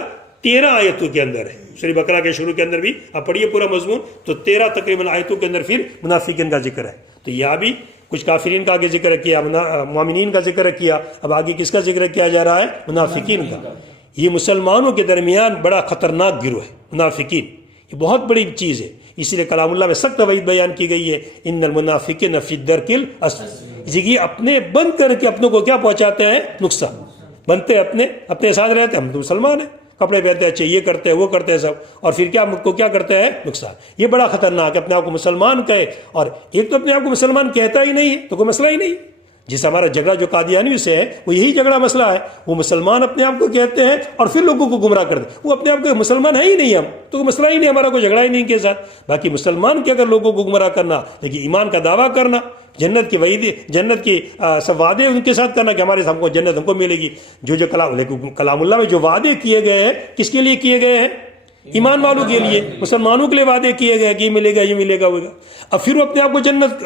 13 آیتوں کے اندر ہے. سورہ بقرہ کے شروع کے اندر بھی آپ پڑھیے پورا مضمون، تو 13 تقریباً آیتوں کے اندر پھر منافقین کا ذکر ہے. تو یہاں بھی کچھ کافرین کا آگے ذکر کیا، مومنین کا ذکر کیا، اب آگے کس کا ذکر کیا جا رہا ہے؟ منافقین کا. یہ مسلمانوں کے درمیان بڑا خطرناک گروہ ہے منافقین، یہ بہت بڑی چیز ہے. اسی لیے کلام اللہ میں سخت وعید بیان کی گئی ہے، ان المنافقین فی الدرک الاسفل. یہ اپنے بند کر کے اپنوں کو کیا پہنچاتے ہیں؟ نقصان. بنتے اپنے ساتھ رہتے ہیں، ہم تو مسلمان ہیں، کپڑے پہنتے ہیں اچھے، یہ کرتے ہیں وہ کرتے ہیں سب، اور پھر کیا کو کیا کرتے ہیں؟ نقصان. یہ بڑا خطرناک ہے. اپنے آپ کو مسلمان کہے، اور ایک تو اپنے آپ کو مسلمان کہتا ہی نہیں ہے تو کوئی مسئلہ ہی نہیں. جس ہمارا جھگڑا جو قادیانیوں سے ہے وہ یہی جھگڑا مسئلہ ہے. وہ مسلمان اپنے آپ کو کہتے ہیں اور پھر لوگوں کو گمراہ کرتے ہیں. وہ اپنے آپ کو مسلمان ہے ہی نہیں، ہم تو مسئلہ ہی نہیں، ہمارا کوئی جھگڑا ہی نہیں کے ساتھ. باقی مسلمان کے اگر لوگوں کو گمراہ کرنا، لیکن ایمان کا دعویٰ کرنا، جنت کی وعید، جنت کی سب وعدے ان کے ساتھ کرنا کہ ہمارے ہم کو جنت ہم کو ملے گی. جو کلام اللہ میں جو وعدے کیے گئے ہیں کس کے لیے کیے گئے ہیں؟ ایمان والوں کے لیے، مسلمانوں کے لیے وعدے کیے گئے کہ یہ ملے گا یہ ملے گا ہوگا. اب پھر وہ اپنے آپ کو جنت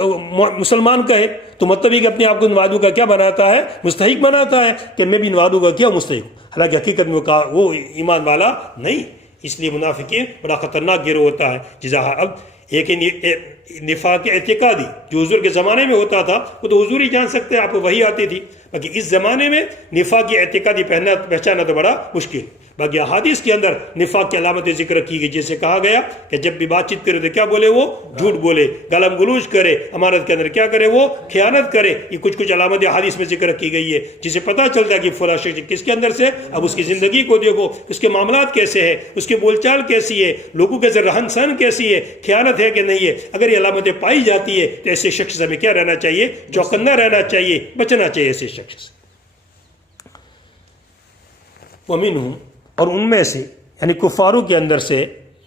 مسلمان کہے تو مطلب یہ کہ اپنے آپ کو ان وعدوں کا کیا بناتا ہے؟ مستحق بناتا ہے کہ میں بھی ان وعدوں کا کیا مستحق ہوں، حالانکہ حقیقت میں وہ ایمان والا نہیں. اس لیے منافقین بڑا خطرناک گروہ ہوتا ہے. جزا اب ایک نفاق اعتقادی جو حضور کے زمانے میں ہوتا تھا وہ تو حضور ہی جان سکتے ہیں، آپ کو وہی آتی تھی. باقی اس زمانے میں نفاق اعتقادی پہچانا تو بڑا مشکل. باقی احادیث کے اندر نفاق کی علامتیں ذکر کی گئی، جیسے کہا گیا کہ جب بھی بات چیت کرے تو کیا بولے؟ وہ جھوٹ بولے، گالم گلوچ کرے، امانت کے اندر کیا کرے؟ وہ خیانت کرے. یہ کچھ علامتیں احادیث میں ذکر کی گئی ہے جسے پتہ چلتا ہے کہ فلاں شخص کس کے اندر سے. اب اس کی زندگی کو دیکھو، اس کے معاملات کیسے ہیں، اس کی بول چال کیسی ہے، لوگوں کے رہن سہن کیسی ہے، خیانت ہے کہ نہیں ہے. اگر یہ علامتیں پائی جاتی ہے تو ایسے شخص سے ہمیں کیا رہنا چاہیے؟ چوکنا رہنا چاہیے، بچنا چاہیے ایسے شخص. ومنہم، اور ان میں سے یعنی کفاروں کے اندر سے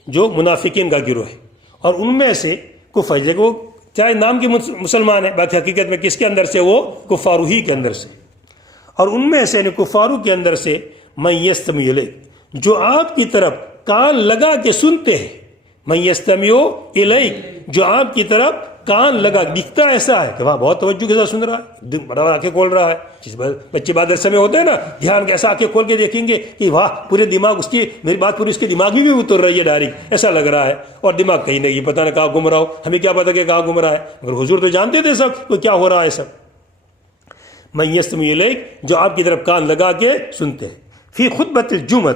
جو منافقین کا گروہ ہے، اور ان میں سے کفار وہ چاہے نام کی مسلمان ہے، باقی حقیقت میں کس کے اندر سے؟ وہ کفاروں ہی کے اندر سے. اور ان میں سے یعنی کفاروں کے اندر سے من یستمع الیک، جو آپ کی طرف کان لگا کے سنتے ہیں. من یستمع الیک، جو آپ کی طرف کان لگا، دکھتا ایسا ہے کہ وہاں بہت توجہ کے ساتھ سن رہا ہے، برابر آنکھیں کھول رہا ہے. جس بچے بعد عرصے میں ہوتے ہیں نا، دھیان کیسا آنکھیں کھول کے دیکھیں گے کہ واہ پورے دماغ اس کی، میری بات پوری اس کے دماغ میں بھی اتر رہی ہے ڈائریکٹ، ایسا لگ رہا ہے. اور دماغ کہیں نہیں، پتہ نہ کہاں گم رہا ہو، ہمیں کیا پتا کہ کہاں گم رہا ہے، مگر حضور تو جانتے تھے سب تو کیا ہو رہا ہے سب. من یستمع الیک، جو آپ کی طرف کان لگا کے سنتے ہیں. فی خطبۃ الجمعہ،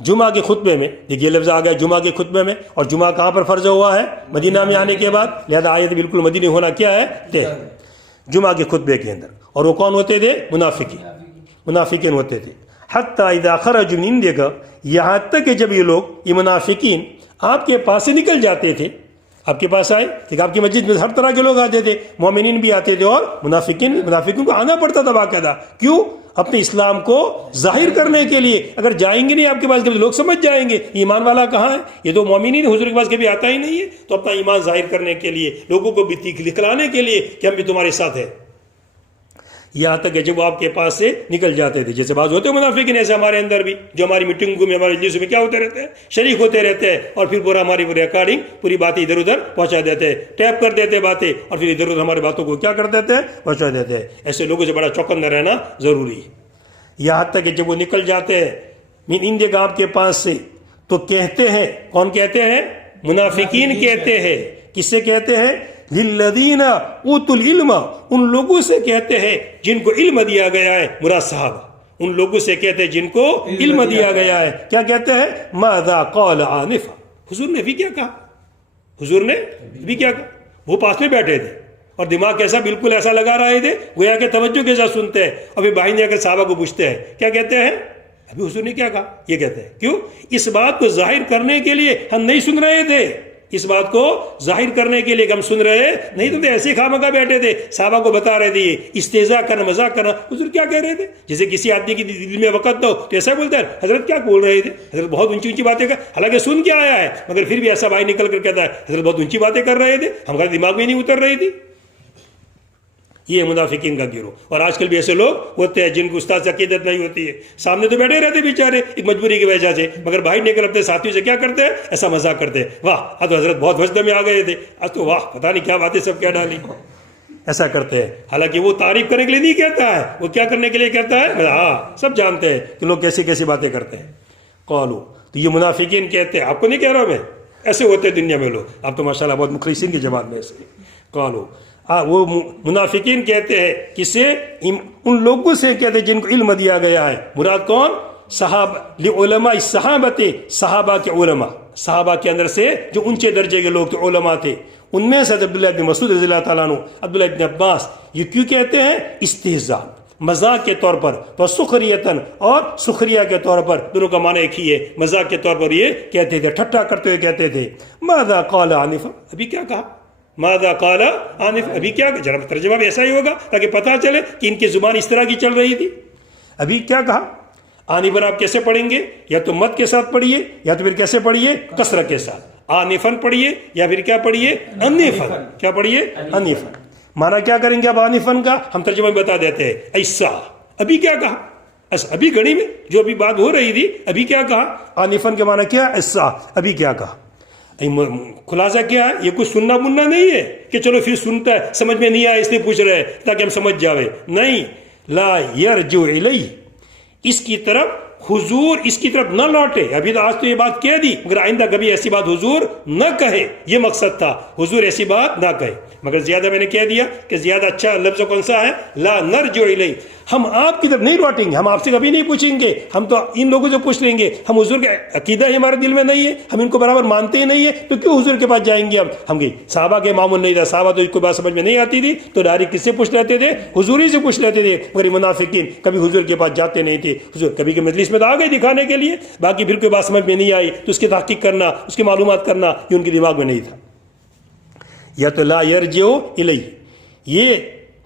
جمعہ کے خطبے میں، دیکھیے لفظ آ گیا جمعہ کے خطبے میں، اور جمعہ کہاں پر فرض ہوا ہے؟ مدینہ میں آنے کے بعد، لہذا آیت بالکل مدینہ ہونا کیا ہے؟ طے. جمعہ کے خطبے کے اندر. اور وہ کون ہوتے تھے؟ منافقین ہوتے تھے. حتی اذا خرجوا من عندک، یہاں تک کہ جب یہ لوگ، یہ منافقین آپ کے پاس سے نکل جاتے تھے، آپ کے پاس آئے، کہ آپ کی مسجد میں ہر طرح کے لوگ آتے تھے، مومنین بھی آتے تھے اور منافقین کو آنا پڑتا تھا باقاعدہ. کیوں؟ اپنے اسلام کو ظاہر کرنے کے لیے. اگر جائیں گے نہیں آپ کے پاس، کبھی لوگ سمجھ جائیں گے ایمان والا کہاں ہے، یہ تو مومنین حضور کے پاس کبھی آتا ہی نہیں ہے. تو اپنا ایمان ظاہر کرنے کے لیے، لوگوں کو بھی دکھلانے کے لیے کہ ہم بھی تمہارے ساتھ ہیں. یہاں تک کہ جب وہ آپ کے پاس سے نکل جاتے تھے، جیسے بعض ہوتے ہیں منافقین ایسے ہمارے اندر بھی، جو ہماری میٹنگوں میں، ہمارے جلسوں میں کیا ہوتے رہتے ہیں، شریک ہوتے رہتے ہیں، اور پھر پورا ہماری ریکارڈنگ پوری باتیں ادھر ادھر پہنچا دیتے ہیں، ٹیپ کر دیتے باتیں، اور پھر ادھر ادھر ہماری باتوں کو کیا کر دیتے ہیں، پہنچا دیتے ہیں. ایسے لوگوں سے بڑا چوکنا رہنا ضروری ہے. یہاں تک کہ جب وہ نکل جاتے ہیں من عندک آپ کے پاس سے، تو کہتے ہیں، کون کہتے ہیں؟ منافقین کہتے ہیں. کس سے کہتے ہیں؟ للذین اوتوا العلم، ان لوگوں سے کہتے ہیں جن کو علم دیا گیا ہے، مراد صحابہ، ان لوگوں سے کہتے ہیں جن کو علم دیا گیا ہے. کیا کہتے ہیں؟ ماذا قال آنفا، حضور نے بھی کیا کہا، حضور نے بھی کیا کہا. وہ پاس میں بیٹھے تھے اور دماغ کیسا، بالکل ایسا لگا رہے تھے گویا کہ توجہ کے ساتھ سنتے ہیں. ابھی بھائی نے اگر صحابہ کو پوچھتے ہیں کیا کہتے ہیں، ابھی حضور نے کیا کہا، یہ کہتے ہیں. کیوں؟ اس بات کو ظاہر کرنے کے لیے ہم نہیں سن رہے تھے، اس بات کو ظاہر کرنے کے لیے ہم سن رہے نہیں تو ایسے خامخواہ بیٹھے تھے، صحابہ کو بتا رہے تھے، استہزاء کرنا، مذاق کرنا. حضور کیا کہہ رہے تھے؟ جیسے کسی آدمی کی دل میں وقت ہو تو ایسا بولتا ہے، حضرت کیا بول رہے تھے، حضرت بہت اونچی اونچی باتیں کر، حالانکہ سن کے آیا ہے مگر پھر بھی ایسا بھائی نکل کر کہتا ہے حضرت بہت اونچی باتیں کر رہے تھے، ہمارے دماغ میں نہیں اتر رہی تھی. یہ منافقین کا گروہ. اور آج کل بھی ایسے لوگ ہوتے ہیں جن کو استاد سے عقیدت نہیں ہوتی ہے، سامنے تو بیٹھے رہتے بیچارے ایک مجبوری کی وجہ سے، مگر باہر نکل اپنے ساتھیوں سے کیا کرتے ہیں، ایسا مذاق کرتے ہیں، واہ آج تو حضرت بہت وجد میں آ گئے تھے، آج تو واہ پتہ نہیں کیا باتیں سب کیا ڈالی، ایسا کرتے ہیں. حالانکہ وہ تعریف کرنے کے لیے نہیں کہتا ہے، وہ کیا کرنے کے لیے کہتا ہے، ہاں سب جانتے ہیں کہ لوگ کیسی کیسی باتیں کرتے ہیں. قالوا، تو یہ منافقین کہتے ہیں، آپ کو نہیں کہہ رہا میں، ایسے ہوتے ہیں دنیا میں لوگ، آپ تو ماشاءاللہ بہت مخلصین کی جماعت میں ایسے. قالوا، وہ منافقین کہتے ہیں کسے، ان لوگوں سے کہتے ہیں جن کو علم دیا گیا ہے. مراد کون؟ صحابہ، لعلماء الصحابہ، صحابہ کے علماء، صحابہ کے اندر سے جو اونچے درجے کے لوگ تھے، علماء تھے. ان میں سے عبداللہ بن مسعود رضی اللہ تعالیٰ عنہ، عبداللہ بن عباس. یہ کیوں کہتے ہیں؟ استہزاء، مذاق کے طور پر، وسخریتاً، اور سخریہ کے طور پر، دونوں کا معنی ایک ہی ہے. مذاق کے طور پر یہ کہتے تھے، ٹھٹھا کرتے ہوئے کہتے تھے، ماذا قال آنفا، ابھی کیا کہا، ماذا قال آنف، ابھی کیا، ذرا ترجمہ بھی ایسا ہی ہوگا تاکہ پتہ چلے کہ ان کی زبان اس طرح کی چل رہی تھی. ابھی کیا کہا. آنفن آپ کیسے پڑھیں گے؟ یا تو مد کے ساتھ پڑھیے، یا تو پھر کیسے پڑھیے، کسرہ کے ساتھ. آنفن پڑھیے یا پھر کیا پڑھیے، انفن. کیا پڑھیے؟ انفن. معنی کیا کریں گے اب آنفن کا؟ ہم ترجمہ بھی بتا دیتے ہیں، ایسا. ابھی کیا کہا، ابھی گھڑی میں جو ابھی بات ہو رہی تھی، ابھی کیا کہا. آنفن کے معنی کیا، ایسا، ابھی کیا کہا. خلاصہ کیا ہے، یہ کچھ سننا بننا نہیں ہے کہ چلو پھر سنتا ہے، سمجھ میں نہیں آیا اس لیے پوچھ رہے ہیں تاکہ ہم سمجھ جاوے. نہیں، لا یرجع الیہ، اس کی طرف حضور اس کی طرف نہ لوٹے. ابھی تو آج تو یہ بات کہہ دی، مگر آئندہ کبھی ایسی بات حضور نہ کہے، یہ مقصد تھا، حضور ایسی بات نہ کہے. مگر زیادہ میں نے کہہ دیا کہ زیادہ اچھا لفظ کون سا ہے، لا نرجع الیہ، ہم آپ کی طرف نہیں لوٹیں گے، ہم آپ سے کبھی نہیں پوچھیں گے، ہم تو ان لوگوں سے پوچھ لیں گے. ہم حضور کے عقیدہ ہی ہمارے دل میں نہیں ہے، ہم ان کو برابر مانتے ہی نہیں ہے، تو کیوں حضور کے پاس جائیں گے. ہم گئے، صحابہ کے معمول نہیں تھا، صحابہ تو اس کو بات سمجھ میں نہیں آتی تھی تو ڈائریکٹ کس سے پوچھ لیتے تھے، حضور ہی سے پوچھ لیتے تھے. مگر منافقین کبھی حضور کے پاس جاتے نہیں تھے. حضور کبھی کے مجلس میں تو آ گئے دکھانے کے لیے، باقی پھر کوئی بات سمجھ میں نہیں آئی تو اس کی تحقیق کرنا، اس کی معلومات کرنا، یہ ان کے دماغ میں نہیں تھا. یا تو لا یرجع الیہ، یہ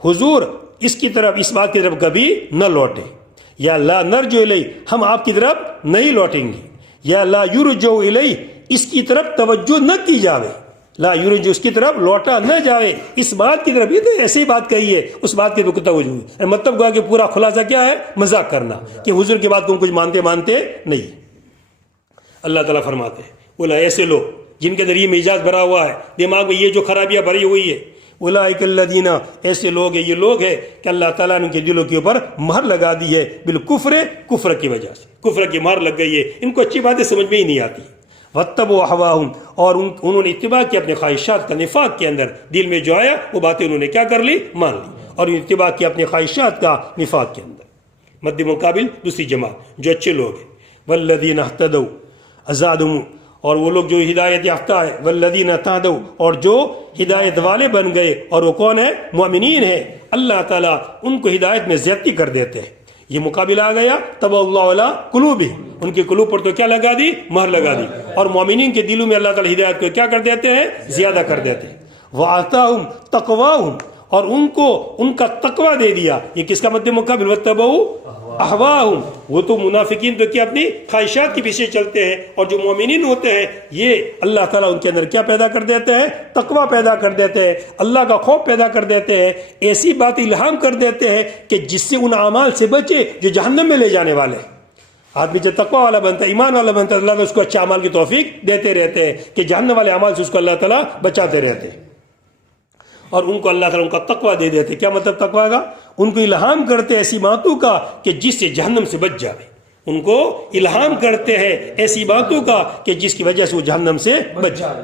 حضور اس کی طرف، اس بات کی طرف کبھی نہ لوٹے. یا لا نرجع الیہ، ہم آپ کی طرف نہیں لوٹیں گے. یا لا یرجع الیہ، اس کی طرف توجہ نہ کی جاوے. لا یرجع، اس کی طرف لوٹا نہ جاوے، اس بات کی طرف. یہ تو ایسی بات کہی ہے، اس بات کی طرف توجہ، مطلب کہ پورا خلاصہ کیا ہے، مذاق کرنا کہ حضور کی بات کو کچھ مانتے نہیں. اللہ تعالیٰ فرماتے ہیں، بولا ایسے لوگ جن کے اندر یہ مزاج بھرا ہوا ہے، دماغ میں یہ جو خرابیاں بھری ہوئی ہے، اولئک الذین، ایسے لوگ ہیں، یہ لوگ ہیں کہ اللہ تعالیٰ نے ان کے دلوں کے اوپر مہر لگا دی ہے بالکفر، کفر کی وجہ سے، کفر کی مہر لگ گئی ہے، ان کو اچھی باتیں سمجھ میں ہی نہیں آتی۔ واتبعوا اہواہم، اور انہوں نے اتباع کی اپنے خواہشات کا، نفاق کے اندر دل میں جو آیا وہ باتیں انہوں نے کیا کر لی، مان لی، اور اتباع کی اپنے خواہشات کا نفاق کے اندر۔ مد مقابل دوسری جماعت جو اچھے لوگ ہیں، والذین اہتدوا زادہم، اور وہ لوگ جو ہدایت یافتہ ہے، والذین اہتدوا، اور جو ہدایت والے بن گئے، اور وہ کون ہے، مومنین ہیں، اللہ تعالیٰ ان کو ہدایت میں زیادتی کر دیتے ہیں۔ یہ مقابلہ آ گیا، طبع اللہ علی قلوبہم، ان کے قلوب پر تو کیا لگا دی، مہر لگا دی، اور مومنین کے دلوں میں اللہ تعالیٰ ہدایت کو کیا کر دیتے ہیں، زیادہ کر دیتے ہیں۔ وآتاہم تقواہم، اور ان کو ان کا تقوی دے دیا۔ یہ کس کا مد مقابل، واتبعوا اہواہم، وہ تو منافقین تو کیا اپنی خواہشات کے پیچھے چلتے ہیں، اور جو مومنین ہوتے ہیں یہ اللہ تعالیٰ ان کے اندر کیا پیدا کر دیتے ہیں، تقوی پیدا کر دیتے ہیں، اللہ کا خوف پیدا کر دیتے ہیں، ایسی بات الہام کر دیتے ہیں کہ جس سے ان اعمال سے بچے جو جہنم میں لے جانے والے ہیں۔ آدمی جب تقوی والا بنتا ہے، ایمان والا بنتا ہے، اللہ اس کو اچھے اعمال کی توفیق دیتے رہتے ہیں کہ جہنم والے اعمال سے اس کو اللہ تعالیٰ بچاتے رہتے ہیں، اور ان کو اللہ تعالیٰ ان کا تقوی دے دیتے۔ کیا مطلب تقوی کا، ان کو الہام کرتے ایسی باتوں کا کہ جس سے جہنم سے بچ جائے، ان کو الہام کرتے ہیں ایسی باتوں کا کہ جس کی وجہ سے وہ جہنم سے بچ جائے۔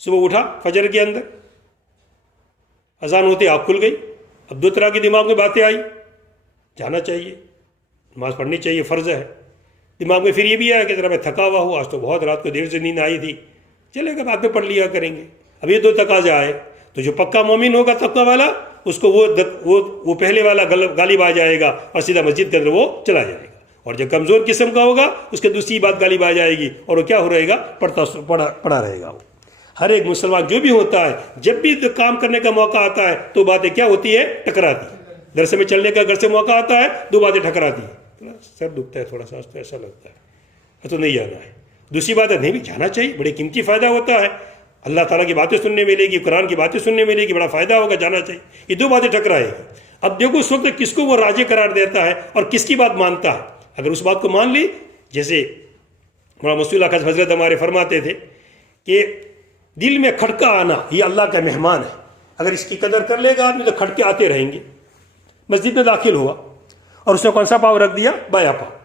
صبح اٹھا فجر کے اندر، اذان ہوتے آنکھ کھل گئی، اب دو طرح کی دماغ میں باتیں آئی، جانا چاہیے، نماز پڑھنی چاہیے، فرض ہے۔ دماغ میں پھر یہ بھی آیا کہ ذرا میں تھکا ہوا ہوں، آج تو بہت رات کو دیر سے نیند آئی تھی، چلے گا بعد میں پڑھ لیا کریں گے۔ اب یہ دو تقاضے آئے، تو جو پکا مومن ہوگا تقوی والا، اس کو وہ پہلے والا غالب آ جائے گا اور سیدھا مسجد کے اندر وہ چلا جائے گا، اور جو کمزور قسم کا ہوگا اس کے دوسری بات غالب آ جائے گی، اور وہ کیا ہو رہے گا، پڑھا رہے گا۔ ہر ایک مسلمان جو بھی ہوتا ہے، جب بھی کام کرنے کا موقع آتا ہے تو باتیں کیا ہوتی ہے، ٹکراتی ہے۔ درس میں چلنے کا گھر سے موقع آتا ہے، دو باتیں ٹکراتی ہیں، سر دکھتا ہے تھوڑا سا، تو ایسا لگتا ہے تو نہیں جانا ہے۔ دوسری بات ہے نہیں بھی جانا چاہیے، بڑے قیمتی فائدہ ہوتا ہے، اللہ تعالیٰ کی باتیں سننے ملے گی، قرآن کی باتیں سننے ملے گی، بڑا فائدہ ہوگا، جانا چاہیے۔ یہ دو باتیں ٹکرائے گی۔ اب دیکھو اس وقت کس کو وہ راجے قرار دیتا ہے اور کس کی بات مانتا ہے۔ اگر اس بات کو مان لی، جیسے مولانا مسعود اللہ حضرت ہمارے فرماتے تھے کہ دل میں کھٹکا آنا یہ اللہ کا مہمان ہے، اگر اس کی قدر کر لے گا آدمی تو کھٹکے آتے رہیں گے۔ مسجد میں داخل ہوا اور اس نے کون سا پاؤں رکھ دیا، بایاں پاؤں۔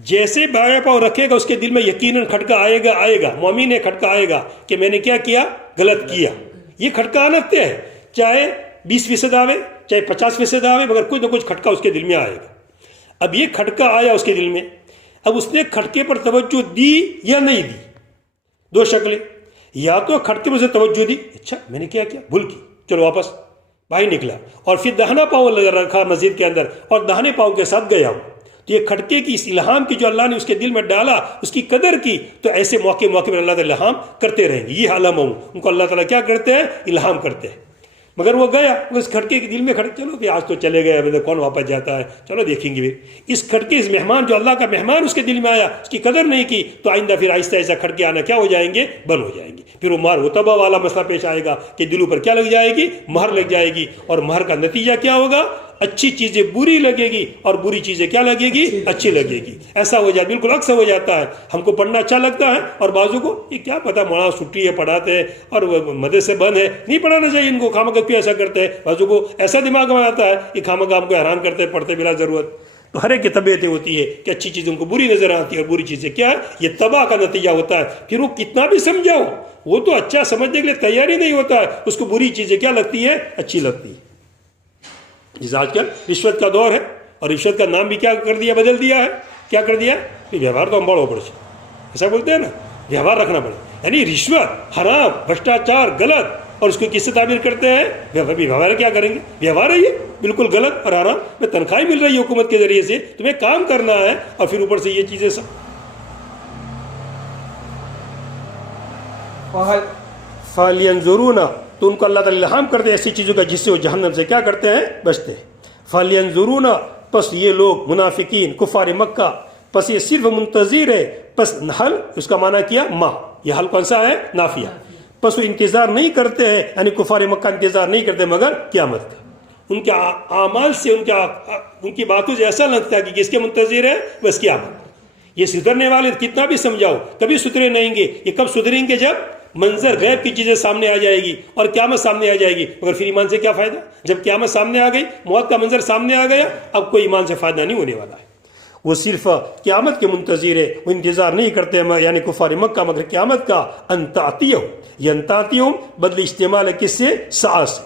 جیسے بایاں پاؤں رکھے گا اس کے دل میں یقیناً کھٹکا آئے گا، مومن ہے، کھٹکا آئے گا کہ میں نے کیا غلط کیا۔ یہ کھٹکا آنا طے ہے، چاہے 20% آوے چاہے 50% آوے، مگر کچھ نہ کچھ کھٹکا اس کے دل میں آئے گا۔ اب یہ کھٹکا آیا اس کے دل میں، اب اس نے کھٹکے پر توجہ دی یا نہیں دی، دو شکلیں، یا تو کھٹکے پر سے توجہ دی، اچھا میں نے کیا بھول کی، چلو واپس باہر نکلا، اور پھر دہنا پاؤں رکھا مسجد کے اندر اور دہنے پاؤں کے ساتھ گیا ہوں۔ تو یہ کھٹکے کی اس الہام کی جو اللہ نے اس کے دل میں ڈالا، اس کی قدر کی، تو ایسے موقع پر اللہ تعالیٰ الہام کرتے رہیں گے۔ یہ علم ہوں، ان کو اللہ تعالیٰ کیا کرتے ہیں، الہام کرتے ہیں۔ مگر وہ گیا اس کھٹکے کے دل میں چلو کہ آج تو چلے گئے، ابھی کون واپس جاتا ہے، چلو دیکھیں گے۔ اس کھٹکے، اس مہمان جو اللہ کا مہمان اس کے دل میں آیا، اس کی قدر نہیں کی، تو آئندہ پھر آہستہ آہستہ کھٹکے آنا کیا ہو جائیں گے، بند ہو جائیں گے۔ پھر وہ مہر و تباہ والا مسئلہ پیش آئے گا کہ دلوں پر کیا لگ جائے گی، مہر لگ جائے گی، اور مہر کا نتیجہ کیا ہوگا، اچھی چیزیں بری لگے گی اور بری چیزیں کیا لگے گی، اچھی لگے گی۔ ایسا ہو جائے، بالکل عکس ہو جاتا ہے۔ ہم کو پڑھنا اچھا لگتا ہے اور بازو کو یہ کیا پتا، مولانا چھٹی ہے پڑھاتے ہیں اور مدرسے بند ہے، نہیں پڑھانا چاہیے ان کو، خامخواہ کیوں ایسا کرتے ہیں۔ بازو کو ایسا دماغ میں آتا ہے کہ خامخواہ ہم کو حیران کرتے ہیں پڑھتے بلا ضرورت۔ تو ہر ایک کی طبیعتیں ہوتی ہے کہ اچھی چیزیں ان کو بری نظر آتی ہے اور بری چیزیں کیا ہے، یہ تباہ کا نتیجہ ہوتا ہے۔ پھر وہ کتنا بھی سمجھاؤ، وہ تو اچھا سمجھنے کے لیے تیار ہی نہیں ہوتا ہے، اس کو بری چیزیں کیا لگتی ہے، اچھی لگتی ہے۔ جس آج کل رشوت کا دور ہے، اور رشوت کا نام بھی کیا کر دیا، بدل دیا ہے، کیا کر دیا، ویوہار تو ہم بڑھو پڑے، ایسا بولتے ہیں نا، ویوہار رکھنا پڑے، یعنی رشوت حرام، بھرشٹاچار غلط، اور اس کو کس سے تعبیر کرتے ہیں، ویوہار کیا کریں گے، ویوہار ہے یہ بالکل غلط اور حرام۔ میں تنخواہیں مل رہی ہے حکومت کے ذریعے سے، تمہیں کام کرنا ہے، اور پھر اوپر سے یہ چیزیں سب۔ فَلْيَنْظُرُونَ، تو ان کو اللہ تعالیٰ الہام کرتے ہیں ایسی چیزوں کا جس سے وہ جہنم سے کیا کرتے ہیں، بچتے ہیں۔ فَلْيَنْظُرُونَ، پس یہ لوگ منافقین کفار مکہ، پس یہ صرف منتظر ہے، پس حل اس کا معنی کیا ما، یہ حل کون سا ہے، نافیہ، پس وہ انتظار نہیں کرتے ہیں، یعنی کفار مکہ انتظار نہیں کرتے مگر قیامت کا۔ ان کے اعمال سے، ان کی باتوں سے ایسا لگتا ہے کہ کس کے منتظر ہے، بس قیامت۔ یہ سدھرنے والے کتنا بھی سمجھاؤ کبھی سدھرے نہیں گے. یہ کب سدھریں گے؟ جب منظر غیب کی چیزیں سامنے آ جائے گی اور قیامت سامنے آ جائے گی. مگر پھر ایمان سے کیا فائدہ؟ جب قیامت سامنے آ گئی، موت کا منظر سامنے آ گیا، اب کوئی ایمان سے فائدہ نہیں ہونے والا ہے. وہ صرف قیامت کے منتظر ہے، وہ انتظار نہیں کرتے یعنی کفار مکہ، مگر قیامت کا. انتاتیہ، یہ انتاتیہ بدل استعمال ہے کس سے؟ ساعت سے،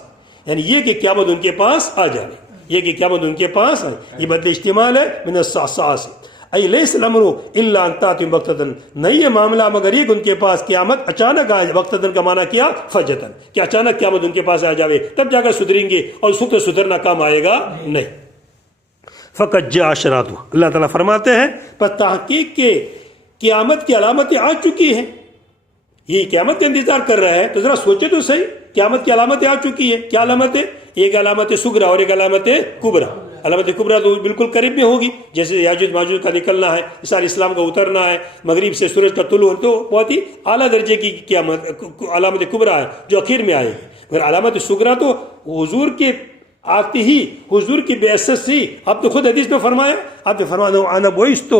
یعنی یہ کہ قیامت ان کے پاس آ جائے، یہ کہ قیامت ان کے پاس آئے، یہ بدل استعمال ہے من الساعة سے. ای لیس الامر الا ان تاتیم وقتتن، نہیں ہے معاملہ مگر یہ کہ ان کے پاس قیامت اچانک آئے. وقتتن کا معنی کیا؟ فجتن، کہ اچانک قیامت ان کے پاس آ جاوے، تب جا کر سدھریں گے، اور اس وقت سدھرنا کام آئے گا نہیں. فقط جاء اشراطہ، اللہ تعالیٰ فرماتے ہیں پر تحقیق کے قیامت کی علامتیں آ چکی ہیں. یہ قیامت کا انتظار کر رہا ہے تو ذرا سوچے تو صحیح، قیامت کی علامتیں آ چکی ہیں. کیا علامتیں؟ ایک علامت سغرا اور ایک علامت کبرا. علامت کبرا تو بالکل قریب میں ہوگی، جیسے یاجوج ماجوج کا نکلنا ہے، عیسیٰ علیہ السلام کا اترنا ہے، مغرب سے سورج کا طلوع، تو بہت ہی اعلیٰ درجے کی قیامت علامت کبرا ہے جو اخیر میں آئے گی. مگر علامت سغرا تو حضور کے آتی ہی، حضور کی بعثت سے، آپ تو خود حدیث میں فرمایا، آپ نے فرمایا انا بعثت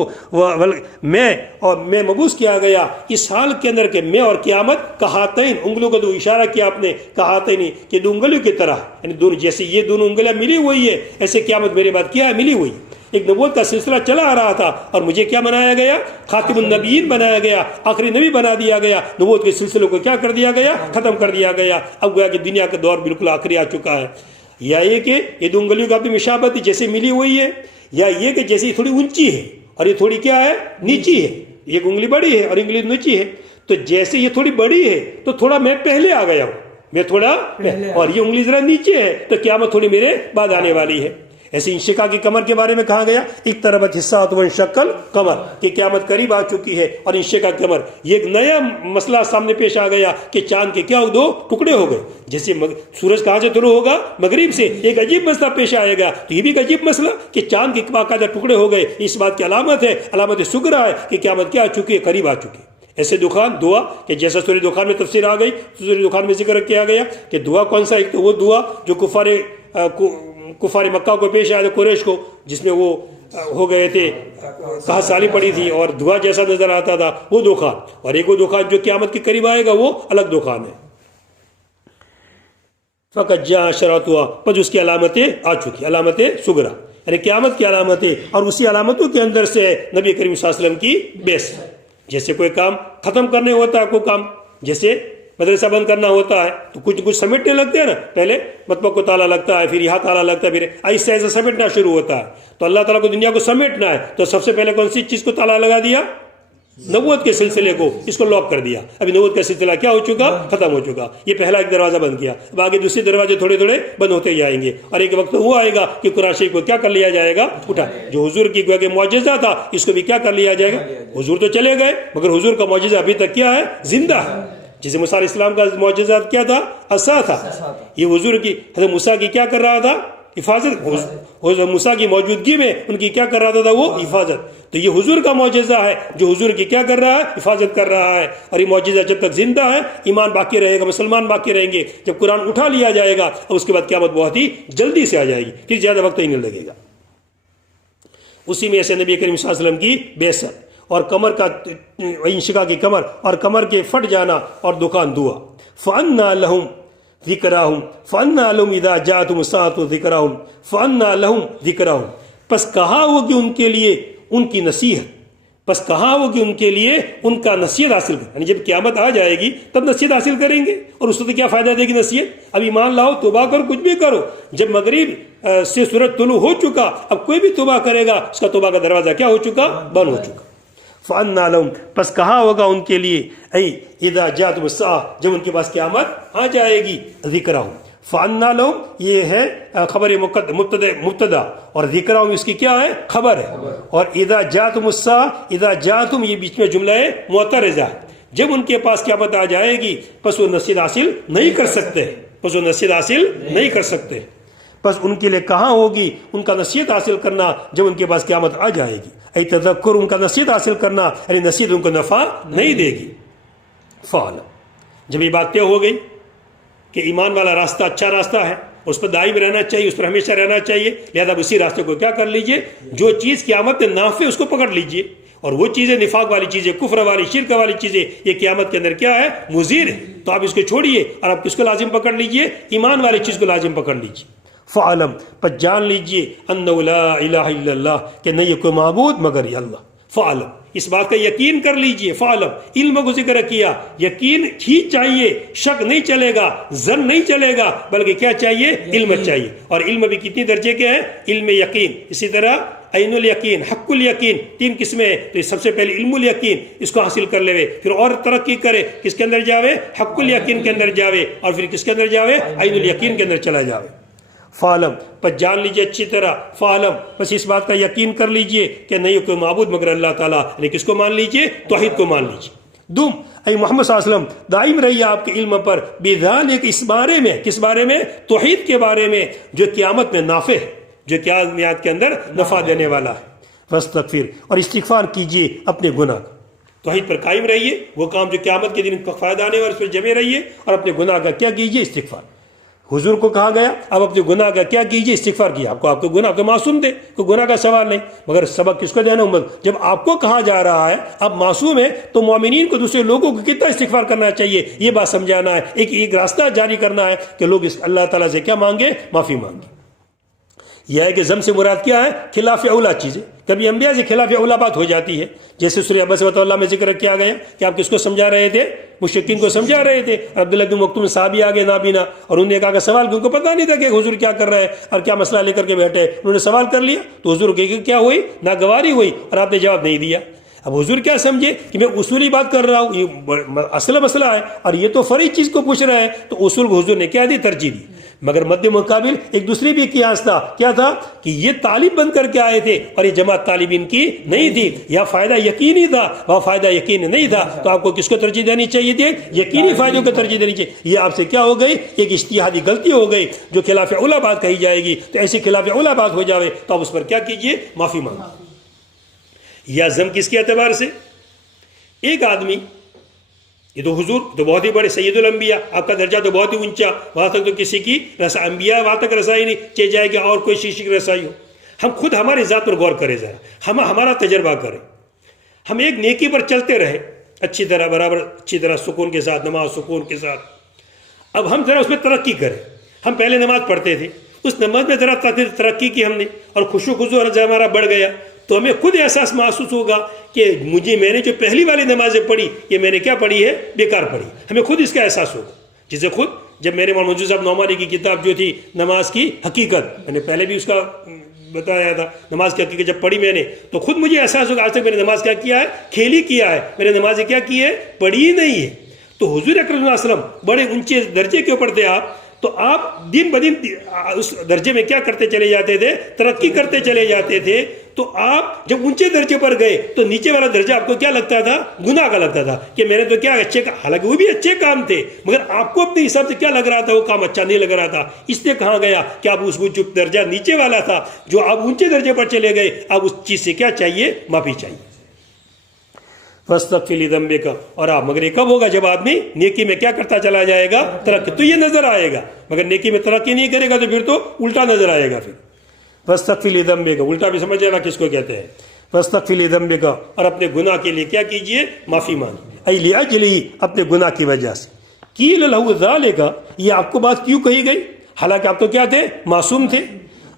میں مبعوث کیا گیا اس حال کے اندر کہ میں اور قیامت کہاتین، انگلیوں کا دو اشارہ کیا آپ نے، کہاتین کہ دو انگلیوں کی طرح، یعنی دونوں جیسے یہ دونوں انگلیاں ملی ہوئی ہے، ایسے قیامت میرے بعد کیا ہے؟ ملی ہوئی. ایک نبوت کا سلسلہ چلا آ رہا تھا اور مجھے کیا بنایا گیا؟ خاتم النبیین بنایا گیا، آخری نبی بنا دیا گیا. نبوت کے سلسلے کو کیا کر دیا گیا؟ ختم کر دیا گیا. اب گویا کہ دنیا کا دور بالکل آخری آ چکا ہے. یا یہ کہ یہ دو انگلیوں کا اپنی مشابہت جیسے ملی ہوئی ہے، یا یہ کہ جیسے یہ تھوڑی اونچی ہے اور یہ تھوڑی کیا ہے؟ نیچی ہے. ایک انگلی بڑی ہے اور انگلی نیچی ہے، تو جیسے یہ تھوڑی بڑی ہے تو تھوڑا میں پہلے آ گیا ہوں، میں تھوڑا اور یہ انگلی ذرا نیچے ہے تو قیامت تھوڑی میرے بعد آنے والی ہے. ایسے انشقاق کی کمر کے بارے میں کہا گیا اقتربت الساعۃ وانشق القمر، کہ قیامت قریب آ چکی ہے اور انشقاق کمر. یہ ایک نیا مسئلہ سامنے پیش آ گیا کہ چاند کے کیا دو ٹکڑے ہو گئے. جیسے سورج کہاں سے طلوع ہوگا؟ مغرب سے. ایک عجیب مسئلہ پیش آئے گا، تو یہ بھی ایک عجیب مسئلہ کہ چاند کے باقاعدہ ٹکڑے ہو گئے. اس بات کی علامت ہے، علامت سغرا ہے کہ قیامت کیا آ چکی ہے؟ قریب آ چکی ہے. ایسے دخان دعا کہ جیسا سورہ دخان میں تفسیر آ گئی، سورہ دخان میں ذکر کیا گیا کہ دعا کون سا؟ ایک تو وہ دعا جو کفار مکہ کو پیش آیا تھا، قریش کو، جس میں وہ ہو گئے تھے، کہا سالی پڑی تھی اور دعا جیسا نظر آتا تھا، وہ دخان. اور ایک وہ دخان جو قیامت کے قریب آئے گا، وہ الگ دخان ہے. فقط جاء اشراطها، پس اس کی علامتیں آ چکی، علامت سغرا یعنی قیامت کی علامتیں. اور اسی علامتوں کے اندر سے نبی کریم صلی اللہ علیہ وسلم کی بعثت. جیسے کوئی کام ختم کرنے ہوتا ہے، کوئی کام جیسے مدرسہ بند کرنا ہوتا ہے تو کچھ سمیٹنے لگتے ہیں نا، پہلے مطبخ کو تالا لگتا ہے، پھر یہاں تالا لگتا ہے، پھر ایسے ایسے سمیٹنا شروع ہوتا ہے. تو اللہ تعالیٰ کو دنیا کو سمیٹنا ہے تو سب سے پہلے کون سی چیز کو تالا لگا دیا؟ نبوت کے سلسلے کو، اس کو لاک کر دیا. ابھی نبوت کا سلسلہ کیا ہو چکا؟ ختم ہو چکا. یہ پہلا ایک دروازہ بند کیا، اب آگے دوسرے دروازے تھوڑے تھوڑے بند ہوتے جائیں گے. اور ایک وقت وہ آئے گا کہ قرآن شریف کو کیا کر لیا جائے گا؟ اٹھا. جو حضور کی گویا کہ معجزہ تھا، اس کو بھی کیا کر لیا جائے گا؟ حضور تو چلے گئے مگر حضور کا معجزہ ابھی تک کیا ہے؟ زندہ ہے. جیسے موسیٰ علیہ السلام کا معجزہ کیا تھا؟ عصا تھا. یہ حضور کی حضرت موسیٰ کی کیا کر رہا تھا؟ حفاظت. حضرت موسیٰ کی موجودگی میں ان کی کیا کر رہا تھا؟ وہ حفاظت. تو یہ حضور کا معجزہ ہے جو حضور کی کیا کر رہا ہے؟ حفاظت کر رہا ہے. اور یہ معجزہ جب تک زندہ ہے ایمان باقی رہے گا، مسلمان باقی رہیں گے. جب قرآن اٹھا لیا جائے گا اور اس کے بعد قیامت بہت ہی جلدی سے آ جائے گی، پھر زیادہ وقت ہی نہیں لگے گا. اسی میں ایسے نبی کریم صلی اللہ علیہ وسلم کی بعثت اور کمر کا انشقاق کی کمر اور کمر کے پھٹ جانا اور دکان دعا. فَأَنَّا لَهُمْ ذِكْرَاهُمْ فَأَنَّا لَهُمْ إِذَا جَاءَتْهُمُ السَّاعَةُ ذِكْرَاهُمْ فَأَنَّا لَهُمْ ذِكْرَاهُمْ. پس کہا ہوگی ان کے لیے ان کی نصیحت، پس کہا ہوگی ان کے لیے ان کا نصیحت حاصل کر. یعنی جب قیامت آ جائے گی تب نصیحت حاصل کریں گے. اور اس وقت کیا فائدہ دے گی نصیحت؟ اب ایمان لاؤ، توبہ کرو، کچھ بھی کرو. جب مغرب سے سورج طلوع ہو چکا، اب کوئی بھی توبہ کرے گا اس کا توبہ کا دروازہ کیا ہو چکا؟ بند ہو چکا. فَأَنَّا لَهُمْ، پس کہا ہوگا ان کے لیے ای اذا جاءت الساعة، جب ان کے پاس قیامت آ جائے گی. ذکرہم، فَأَنَّا لَهُمْ یہ ہے خبر مبتدا اور ذکرہم اس کی کیا ہے؟ خبر ہے. اور اذا جاءتم الساعة، اذا جاءتم یہ بیچ میں جملہ ہے معترضہ. جب ان کے پاس قیامت آ جائے گی پس وہ نصیحت حاصل نہیں کر سکتے، پس وہ نصیحت حاصل نہیں کر سکتے. پس ان کے لیے کہاں ہوگی ان کا نصیحت حاصل کرنا جب ان کے پاس قیامت آ جائے گی. ای تذکر، ان کا نصیحت حاصل کرنا، یعنی نصیحت ان کو نفع نہیں دے گی. فعلا، جب یہ بات طے ہو گئی کہ ایمان والا راستہ اچھا راستہ ہے اس پر دائم رہنا چاہیے، اس پر ہمیشہ رہنا چاہیے. لہذا اسی راستے کو کیا کر لیجئے، جو چیز قیامت میں نافع اس کو پکڑ لیجئے، اور وہ چیزیں نفاق والی چیزیں، کفر والی، شرک والی چیزیں، یہ قیامت کے اندر کیا ہے، مضر ہے. تو آپ اس کو چھوڑیے اور آپ کس کو لازم پکڑ لیجئے، ایمان والی چیز کو لازم پکڑ لیجئے. فعلم، پس جان لیجئے، انہ لا الہ الا اللہ، کہ نہیں کوئی معبود مگر یہ اللہ. فعلم، اس بات کا یقین کر لیجئے. فعلم، علم کو ذکر کیا، یقین ہی چاہیے، شک نہیں چلے گا، ظن نہیں چلے گا، بلکہ کیا چاہیے، علم چاہیے. اور علم بھی کتنی درجے کے ہیں، علم یقین، اسی طرح عین الیقین، حق الیقین، 3 قسمیں ہیں. تو سب سے پہلے علم الیقین، اس کو حاصل کر لے، پھر اور ترقی کرے، کس کے اندر جاوے، حق الیقین کے اندر جاوے، اور پھر کس کے اندر جاوے، عین الیقین کے اندر چلا جاوے. فعلم، پس جان لیجئے اچھی طرح. فعلم، پس اس بات کا یقین کر لیجئے کہ نہیں کوئی معبود مگر اللہ تعالیٰ. یعنی کس کو مان لیجئے، توحید کو مان لیجئے. دوم، اے محمد صلی اللہ علیہ وسلم دائم رہیے آپ کے علم پر، بذالک، اس بارے میں، کس بارے میں، توحید کے بارے میں، جو قیامت میں نافع ہے، جو قیامت کے اندر نفع دینے والا ہے. واستغفر، اور استغفار کیجئے اپنے گناہ کا. توحید پر قائم رہیے، وہ کام جو قیامت کے دن فائدہ آنے والے، اس پر جمے رہیے، اور اپنے گناہ کا کیا کیجئے، استغفار. حضور کو کہا گیا اب اپنے گناہ کا کیا کیجئے، استغفار کیجئے. آپ کو گناہ، آپ کے معصوم تھے، کوئی گناہ کا سوال نہیں، مگر سبق کس کو دینا، امت. جب آپ کو کہا جا رہا ہے آپ معصوم ہیں، تو مومنین کو، دوسرے لوگوں کو کتنا استغفار کرنا چاہیے، یہ بات سمجھانا ہے. ایک راستہ جاری کرنا ہے کہ لوگ اللہ تعالیٰ سے کیا مانگے، معافی مانگے. یہ ہے کہ ضم سے مراد کیا ہے، خلاف اولا چیزیں. کبھی انبیاء سے خلاف اولا بات ہو جاتی ہے، جیسے سورہ عبس اللہ میں ذکر کیا گیا کہ آپ کس کو سمجھا رہے تھے، مشرکین کو سمجھا رہے تھے. عبداللہ بن مکتوم صحابی آگے نابینا، اور انہوں نے کہا کہ سوال، ان کو پتہ نہیں تھا کہ حضور کیا کر رہے ہیں اور کیا مسئلہ لے کر کے بیٹھے. انہوں نے سوال کر لیا تو حضور کہ کیا ہوئی، ناگواری ہوئی، اور آپ نے جواب نہیں دیا. اب حضور کیا سمجھے کہ میں اصولی بات کر رہا ہوں، یہ اصل مسئلہ ہے، اور یہ تو فرعی چیز کو پوچھ رہا ہے. تو اصول کو حضور نے کیا دی، ترجیح دی. مگر مد مقابل ایک دوسری بھی قیاس تھا، کیا تھا کہ یہ طالب بن کر کے آئے تھے اور یہ جماعت طالبین کی نہیں تھی. یا فائدہ یقینی تھا، وہ فائدہ یقینی نہیں تھا. تو آپ کو کس کو ترجیح دینی چاہیے تھی، یقینی فائدوں کو ترجیح دینی چاہیے. یہ آپ سے کیا ہو گئی، ایک اجتہادی غلطی ہو گئی، جو خلاف اولا بات کہی جائے گی. تو ایسی خلاف اولا بات ہو جاوے تو آپ اس پر کیا کیجئے، معافی مانگو. یا ضم کس کے اعتبار سے، ایک آدمی، یہ تو حضور تو بہت ہی بڑے سید الانبیاء، آپ کا درجہ تو بہت ہی اونچا، وہاں تک تو کسی کی انبیاء وہاں تک رسائی نہیں، چاہے جائے کہ اور کوئی شیشی کی رسائی ہو. ہم خود ہماری ذات پر غور کریں ذرا، ہمارا تجربہ کریں. ہم ایک نیکی پر چلتے رہے اچھی طرح، برابر اچھی طرح، سکون کے ساتھ، نماز سکون کے ساتھ. اب ہم ذرا اس میں ترقی کریں. ہم پہلے نماز پڑھتے تھے، اس نماز میں ذرا ترقی کی ہم نے، اور خشوع خضوع ہمارا بڑھ گیا، تو ہمیں خود احساس محسوس ہوگا کہ میں نے جو پہلی والی نمازیں پڑھی، یہ میں نے کیا پڑھی ہے، بیکار پڑھی. ہمیں خود اس کا احساس ہوگا. جسے خود، جب میرے مولانا منظور صاحب نعمانی کی کتاب جو تھی نماز کی حقیقت، میں نے پہلے بھی اس کا بتایا تھا، نماز کی حقیقت جب پڑھی میں نے، تو خود مجھے احساس ہوگا آج تک میں نے نماز کیا کیا ہے، کھیلی کیا ہے، میں نے نمازیں کیا کی ہے، پڑھی ہی نہیں ہے. تو حضور اکرم صلی اللہ علیہ وسلم بڑے اونچے درجے کے اوپر تھے آپ، تو آپ دن بدن اس درجے میں کیا کرتے چلے جاتے تھے، ترقی کرتے چلے جاتے تھے. تو آپ جب اونچے درجے پر گئے تو نیچے والا درجہ آپ کو کیا لگتا تھا، گناہ کا لگتا تھا کہ میں نے تو کیا اچھے، حالانکہ وہ بھی اچھے کام تھے، مگر آپ کو اپنے حساب سے کیا لگ رہا تھا، وہ کام اچھا نہیں لگ رہا تھا. اس لیے کہا گیا کہ آپ اس کو جو درجہ نیچے والا تھا، جو آپ اونچے درجے پر چلے گئے، آپ اس چیز سے کیا چاہیے، معافی چاہیے. فاستغفر لذنبک، اور آپ، مگر یہ کب ہوگا، جب آدمی نیکی میں کیا کرتا چلا جائے گا، ترقی. تو یہ نظر آئے گا، مگر نیکی میں ترقی نہیں کرے گا تو پھر تو الٹا نظر آئے گا. پھر فاستغفر لذنبک، الٹا بھی سمجھ لینا کس کو کہتے ہیں. فاستغفر لذنبک، اور اپنے گناہ کے لیے کیا کیجئے، معافی مانگیے. ای لاجلہ، اپنے گناہ کی وجہ سے. قیل لہ ذالک، یہ آپ کو بات کیوں کہی گئی، حالانکہ آپ تو کیا تھے، معصوم تھے.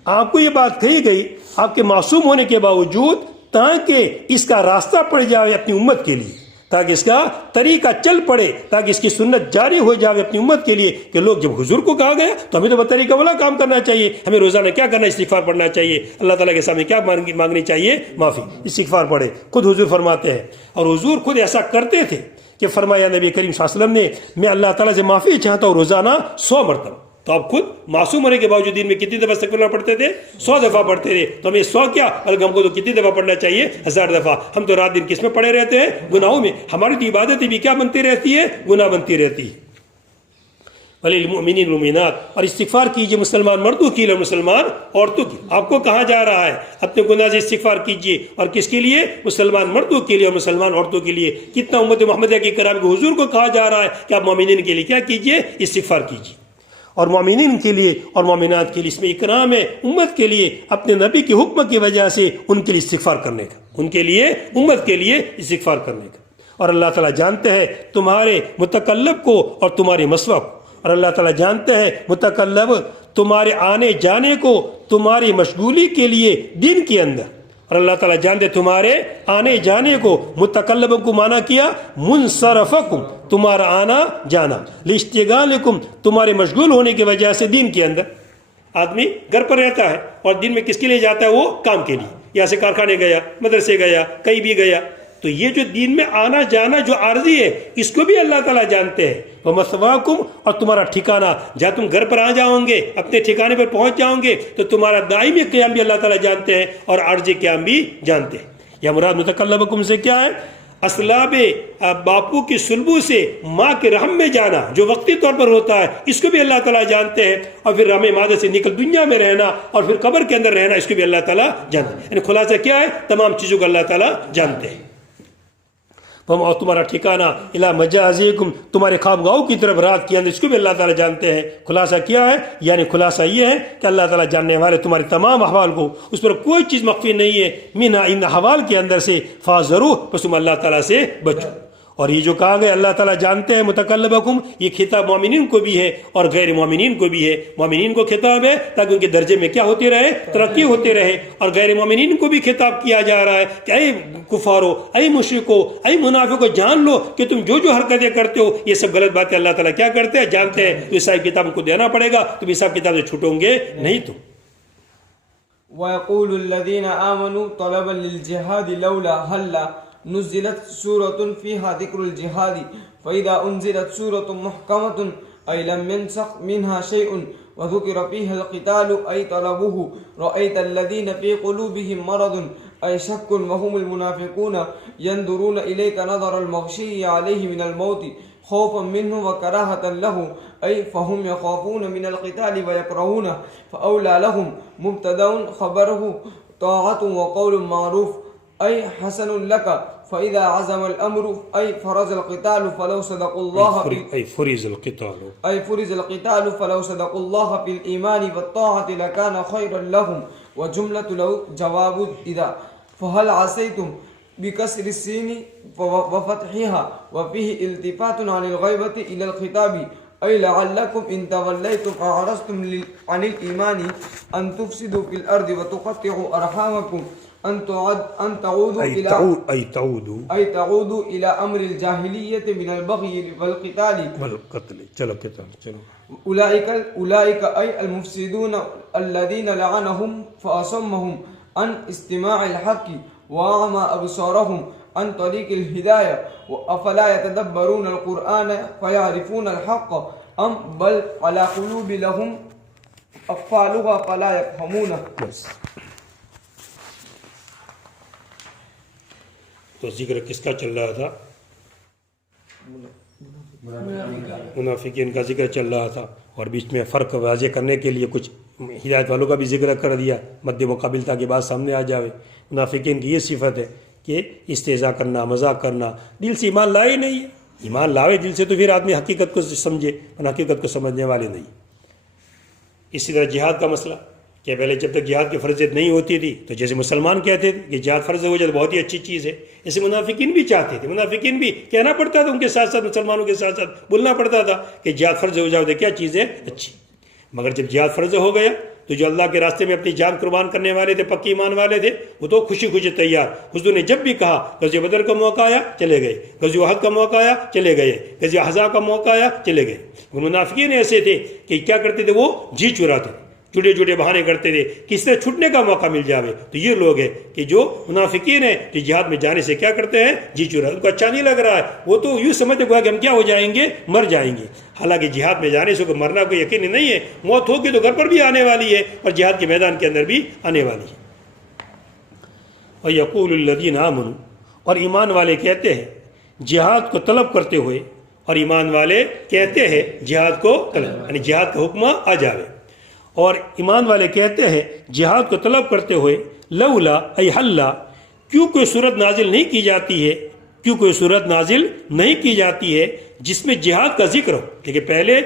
آپ کو یہ بات کہی گئی آپ کے معصوم ہونے کے باوجود، تاکہ اس کا راستہ پڑ جائے اپنی امت کے لیے، تاکہ اس کا طریقہ چل پڑے، تاکہ اس کی سنت جاری ہو جائے اپنی امت کے لیے. کہ لوگ جب حضور کو کہا گیا تو ہمیں تو بطریقہ والا کام کرنا چاہیے، ہمیں روزانہ کیا کرنا، استغفار پڑھنا چاہیے، اللہ تعالیٰ کے سامنے کیا مانگنی چاہیے، معافی، استغفار پڑھے. خود حضور فرماتے ہیں، اور حضور خود ایسا کرتے تھے کہ فرمایا نبی کریم صلی اللہ علیہ وسلم نے، میں اللہ تعالیٰ سے معافی چاہتا ہوں روزانہ 100 مرتبہ. تو آپ خود معصوم ہونے کے باوجود دن میں کتنی دفعہ استغفار پڑھتے تھے، 100 دفعہ پڑھتے تھے. تو ہمیں 100 کیا، بلکہ ہم کو تو کتنی دفعہ پڑھنا چاہیے، 1000 دفعہ. ہم تو رات دن کس میں پڑے رہتے ہیں، گناہوں میں. ہماری تو عبادتیں بھی کیا بنتی رہتی ہے، گناہ بنتی رہتی ہے. وللمؤمنین والمؤمنات، اور استغفار کیجئے مسلمان مردوں کی اور مسلمان عورتوں کی. آپ کو کہا جا رہا ہے اپنے گناہ سے استغفار کیجئے، اور کس کے لیے، مسلمان مردوں کے لیے اور مسلمان عورتوں کے لیے. کتنا امت محمدیہ کی کرام کے حضور کو کہا جا رہا ہے کہ آپ مومنین کے لیے کیا کیجئے، استغفار کیجئے. اور مومنین کے لیے اور مومنات کے لیے اس میں اکرام ہے امت کے لیے اپنے نبی کے حکم کی وجہ سے ان کے لیے استغفار کرنے کا، ان کے لیے امت کے لیے استغفار کرنے کا۔ اور اللہ تعالیٰ جانتے ہیں تمہارے متکلب کو اور تمہارے مسوا کو، اور اللہ تعالیٰ جانتے ہیں متکلب تمہارے آنے جانے کو تمہاری مشغولی کے لیے دین کے اندر، اور اللہ تعالیٰ جانتے تمہارے آنے جانے کو، متکلب کو معنی کیا منصرفکم، تمہارا آنا جانا، لاشتغالکم، تمہارے مشغول ہونے کی وجہ سے دین کے اندر۔ آدمی گھر پر رہتا ہے اور دن میں کس کے لیے جاتا ہے؟ وہ کام کے لیے، یہاں سے کارخانے گیا، مدرسے گیا، کہیں بھی گیا، تو یہ جو دین میں آنا جانا جو عارضی ہے اس کو بھی اللہ تعالیٰ جانتے ہیں۔ وَمَثْوَاكُمْ، اور تمہارا ٹھکانہ، جہاں تم گھر پر آ جاؤ گے، اپنے ٹھکانے پر پہنچ جاؤ گے، تو تمہارا دائمی قیام بھی اللہ تعالیٰ جانتے ہیں اور عارضی قیام بھی جانتے ہیں۔ یا مراد متکلبکم سے کیا ہے؟ اسلاب باپو کی سلبو سے ماں کے رحم میں جانا جو وقتی طور پر ہوتا ہے، اس کو بھی اللہ تعالیٰ جانتے ہیں، اور پھر رحم مادہ سے نکل دنیا میں رہنا اور پھر قبر کے اندر رہنا، اس کو بھی اللہ تعالیٰ جانتے ہیں۔ یعنی خلاصہ کیا ہے؟ تمام چیزوں کو اللہ تعالیٰ جانتے ہیں۔ اور تمہارا ٹھکانہ الی مجازیکم، تمہارے خوابگاہوں کی طرف رات کے اندر، اس کو بھی اللہ تعالیٰ جانتے ہیں۔ خلاصہ کیا ہے؟ یعنی خلاصہ یہ ہے کہ اللہ تعالیٰ جاننے والے تمہارے تمام احوال کو، اس پر کوئی چیز مخفی نہیں ہے، منہا ان احوال کے اندر سے، فاضرو، بس تم اللہ تعالیٰ سے بچو۔ اور یہ جو کہا گیا اللہ تعالیٰ جانتے ہیں متکلبکم، یہ خطاب مومنین کو بھی ہے اور غیر مومنین کو بھی ہے۔ مومنین کو خطاب ہے تاکہ ان کے درجے میں کیا ہوتی رہے؟ ترقی ہوتے رہے، اور غیر مومنین کو بھی خطاب کیا جا رہا ہے کہ اے کفارو، اے مشرکو، اے منافقو، جان لو کہ تم جو جو حرکتیں کرتے ہو یہ سب غلط باتیں اللہ تعالیٰ کیا کرتے ہیں؟ جانتے ہیں۔ تو حساب کتاب کو دینا پڑے گا، تم حساب کتاب سے چھوٹوں گے نہیں۔ تو وَيَقُولُ الَّذِينَ آمَنُوا طَلَبًا لِلْجِهَادِ لَوْلَا هَلَّا نزلت سورة فيها ذكر الجهاد فإذا أنزلت سورة محكمة أي لم ينسخ منها شيء وذكر فيها القتال أي طلبوه رأيت الذين في قلوبهم مرض أي شك وهم المنافقون ينظرون إليك نظر المغشي عليه من الموت خوفا منه وكراهة له أي فهم يخافون من القتال ويكرهونه فأولى لهم مبتدأ خبره طاعة وقول معروف أي حسن لك فإذا عزم الأمر أي فرز القتال فلو صدقوا الله أي فرز القتال فلو صدقوا الله في الإيمان والطاعة لكان خيرا لهم وجملة لو جواب إذا فهل عسيتم بكسر السين وفتحها وفيه التفات عن الغيبة إلى الخطاب أي لعلكم إن توليتم أعرضتم عن الإيمان أن تفسدوا في الأرض وتقطعوا أرحامكم أن تعودوا إلى أمر الجاهلية من البغي والقتال چلو أولئك أي المفسدون الذين لعنهم فأصمهم عن استماع الحق وأعمى أبصارهم عن طريق الهداية أفلا يتدبرون القرآن فيعرفون الحق أم بل على قلوب لهم أقفالها فلا يفهمون۔ تو ذکر کس کا چل رہا تھا؟ منافقین کا ذکر چل رہا تھا، اور بیچ میں فرق واضح کرنے کے لیے کچھ ہدایت والوں کا بھی ذکر کر دیا مد مقابل تاکہ بات سامنے آ جاوے۔ منافقین کی یہ صفت ہے کہ استہزاء کرنا، مذاق کرنا، دل سے ایمان لائے نہیں ہے۔ ایمان لاوے دل سے تو پھر آدمی حقیقت کو سمجھے، اور حقیقت کو سمجھنے والے نہیں۔ اسی طرح جہاد کا مسئلہ کہ پہلے جب تک جہاد کی فرضیت نہیں ہوتی تھی تو جیسے مسلمان کہتے تھے کہ جہاد فرض ہو جائے تو بہت ہی اچھی چیز ہے، ایسے منافقین بھی چاہتے تھے۔ منافقین بھی کہنا پڑتا تھا ان کے ساتھ ساتھ، مسلمانوں کے ساتھ ساتھ بولنا پڑتا تھا کہ جہاد فرض ہو جائے تو کیا چیز ہے اچھی۔ مگر جب جہاد فرض ہو گیا تو جو اللہ کے راستے میں اپنی جان قربان کرنے والے تھے، پکی ایمان والے تھے، وہ تو خوشی خوشی تیار۔ حضور نے جب بھی کہا غزوہ بدر کا موقع آیا چلے گئے، غزوہ احد کا موقع آیا چلے گئے، غزوہ احزاب کا موقع آیا چلے گئے۔ وہ منافقین ایسے تھے کہ کیا کرتے تھے؟ وہ جی چراتے تھے، جڑے جڑے بہانے کرتے تھے، کس طرح چھٹنے کا موقع مل جاوے۔ تو یہ لوگ ہیں کہ جو منافقین ہیں جو جہاد میں جانے سے کیا کرتے ہیں؟ جی چرا، ان کو اچھا نہیں لگ رہا ہے، وہ تو یوں سمجھتے ہیں کہ ہم کیا ہو جائیں گے؟ مر جائیں گے۔ حالانکہ جہاد میں جانے سے کوئی مرنا کوئی یقین نہیں ہے، موت ہوگی تو گھر پر بھی آنے والی ہے اور جہاد کے میدان کے اندر بھی آنے والی ہے۔ اور یقول الذین آمنوا، اور ایمان والے کہتے ہیں جہاد کو طلب کرتے ہوئے، اور ایمان والے کہتے ہیں جہاد کو طلب، یعنی جہاد کا حکم آ جاوے، اور ایمان والے کہتے ہیں جہاد کو طلب کرتے ہوئے لولا ای حلا، کیوں کوئی صورت نازل نہیں کی جاتی ہے، کیوں کوئی صورت نازل نہیں کی جاتی ہے جس میں جہاد کا ذکر ہو۔ کہ پہلے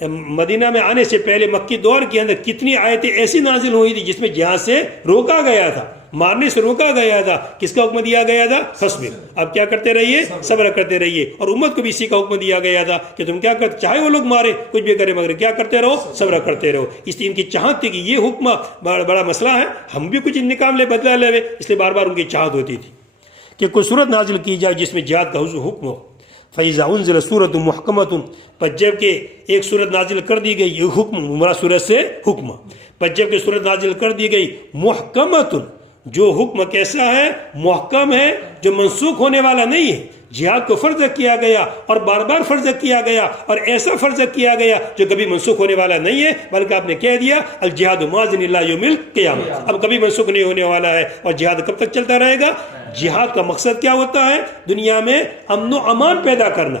مدینہ میں آنے سے پہلے مکی دور کے اندر کتنی آیتیں ایسی نازل ہوئی تھی جس میں جہاد سے روکا گیا تھا، مارنے سے روکا گیا تھا. کس کا حکم دیا گیا تھا؟ فصبر، اب کیا کرتے رہیے؟ صبر کرتے رہیے. اور امت کو بھی اسی کا حکم دیا گیا تھا کہ تم کیا کرتے، چاہے وہ لوگ مارے کچھ بھی کرے مگر کیا کرتے رہو؟ صبر کرتے رہو. اس لیے ان کی چاہت تھی کہ یہ حکم بڑا مسئلہ ہے، ہم بھی کچھ نکام لے، بدلا لے، اس لیے بار بار ان کی چاہت ہوتی تھی کہ کوئی صورت نازل کی جائے جس میں جہاد کا حکم ہو. فَإِذَا أُنزِلَ سُورَةٌ مُحْكَمَةٌ، پر جب کہ ایک صورت نازل کر دی گئی، یہ حکم مراد صورت سے حکم، پر جب کہ صورت نازل کر دی گئی محکمۃ، جو حکم کیسا ہے؟ محکم ہے، جو منسوخ ہونے والا نہیں ہے. جہاد کو فرض کیا گیا اور بار بار فرض کیا گیا اور ایسا فرض کیا گیا جو کبھی منسوخ ہونے والا نہیں ہے، بلکہ آپ نے کہہ دیا الجہاد ماضٍ الی یوم القیامہ، اب کبھی منسوخ نہیں ہونے والا ہے. اور جہاد کب تک چلتا رہے گا؟ جہاد کا مقصد کیا ہوتا ہے؟ دنیا میں امن و امان پیدا کرنا.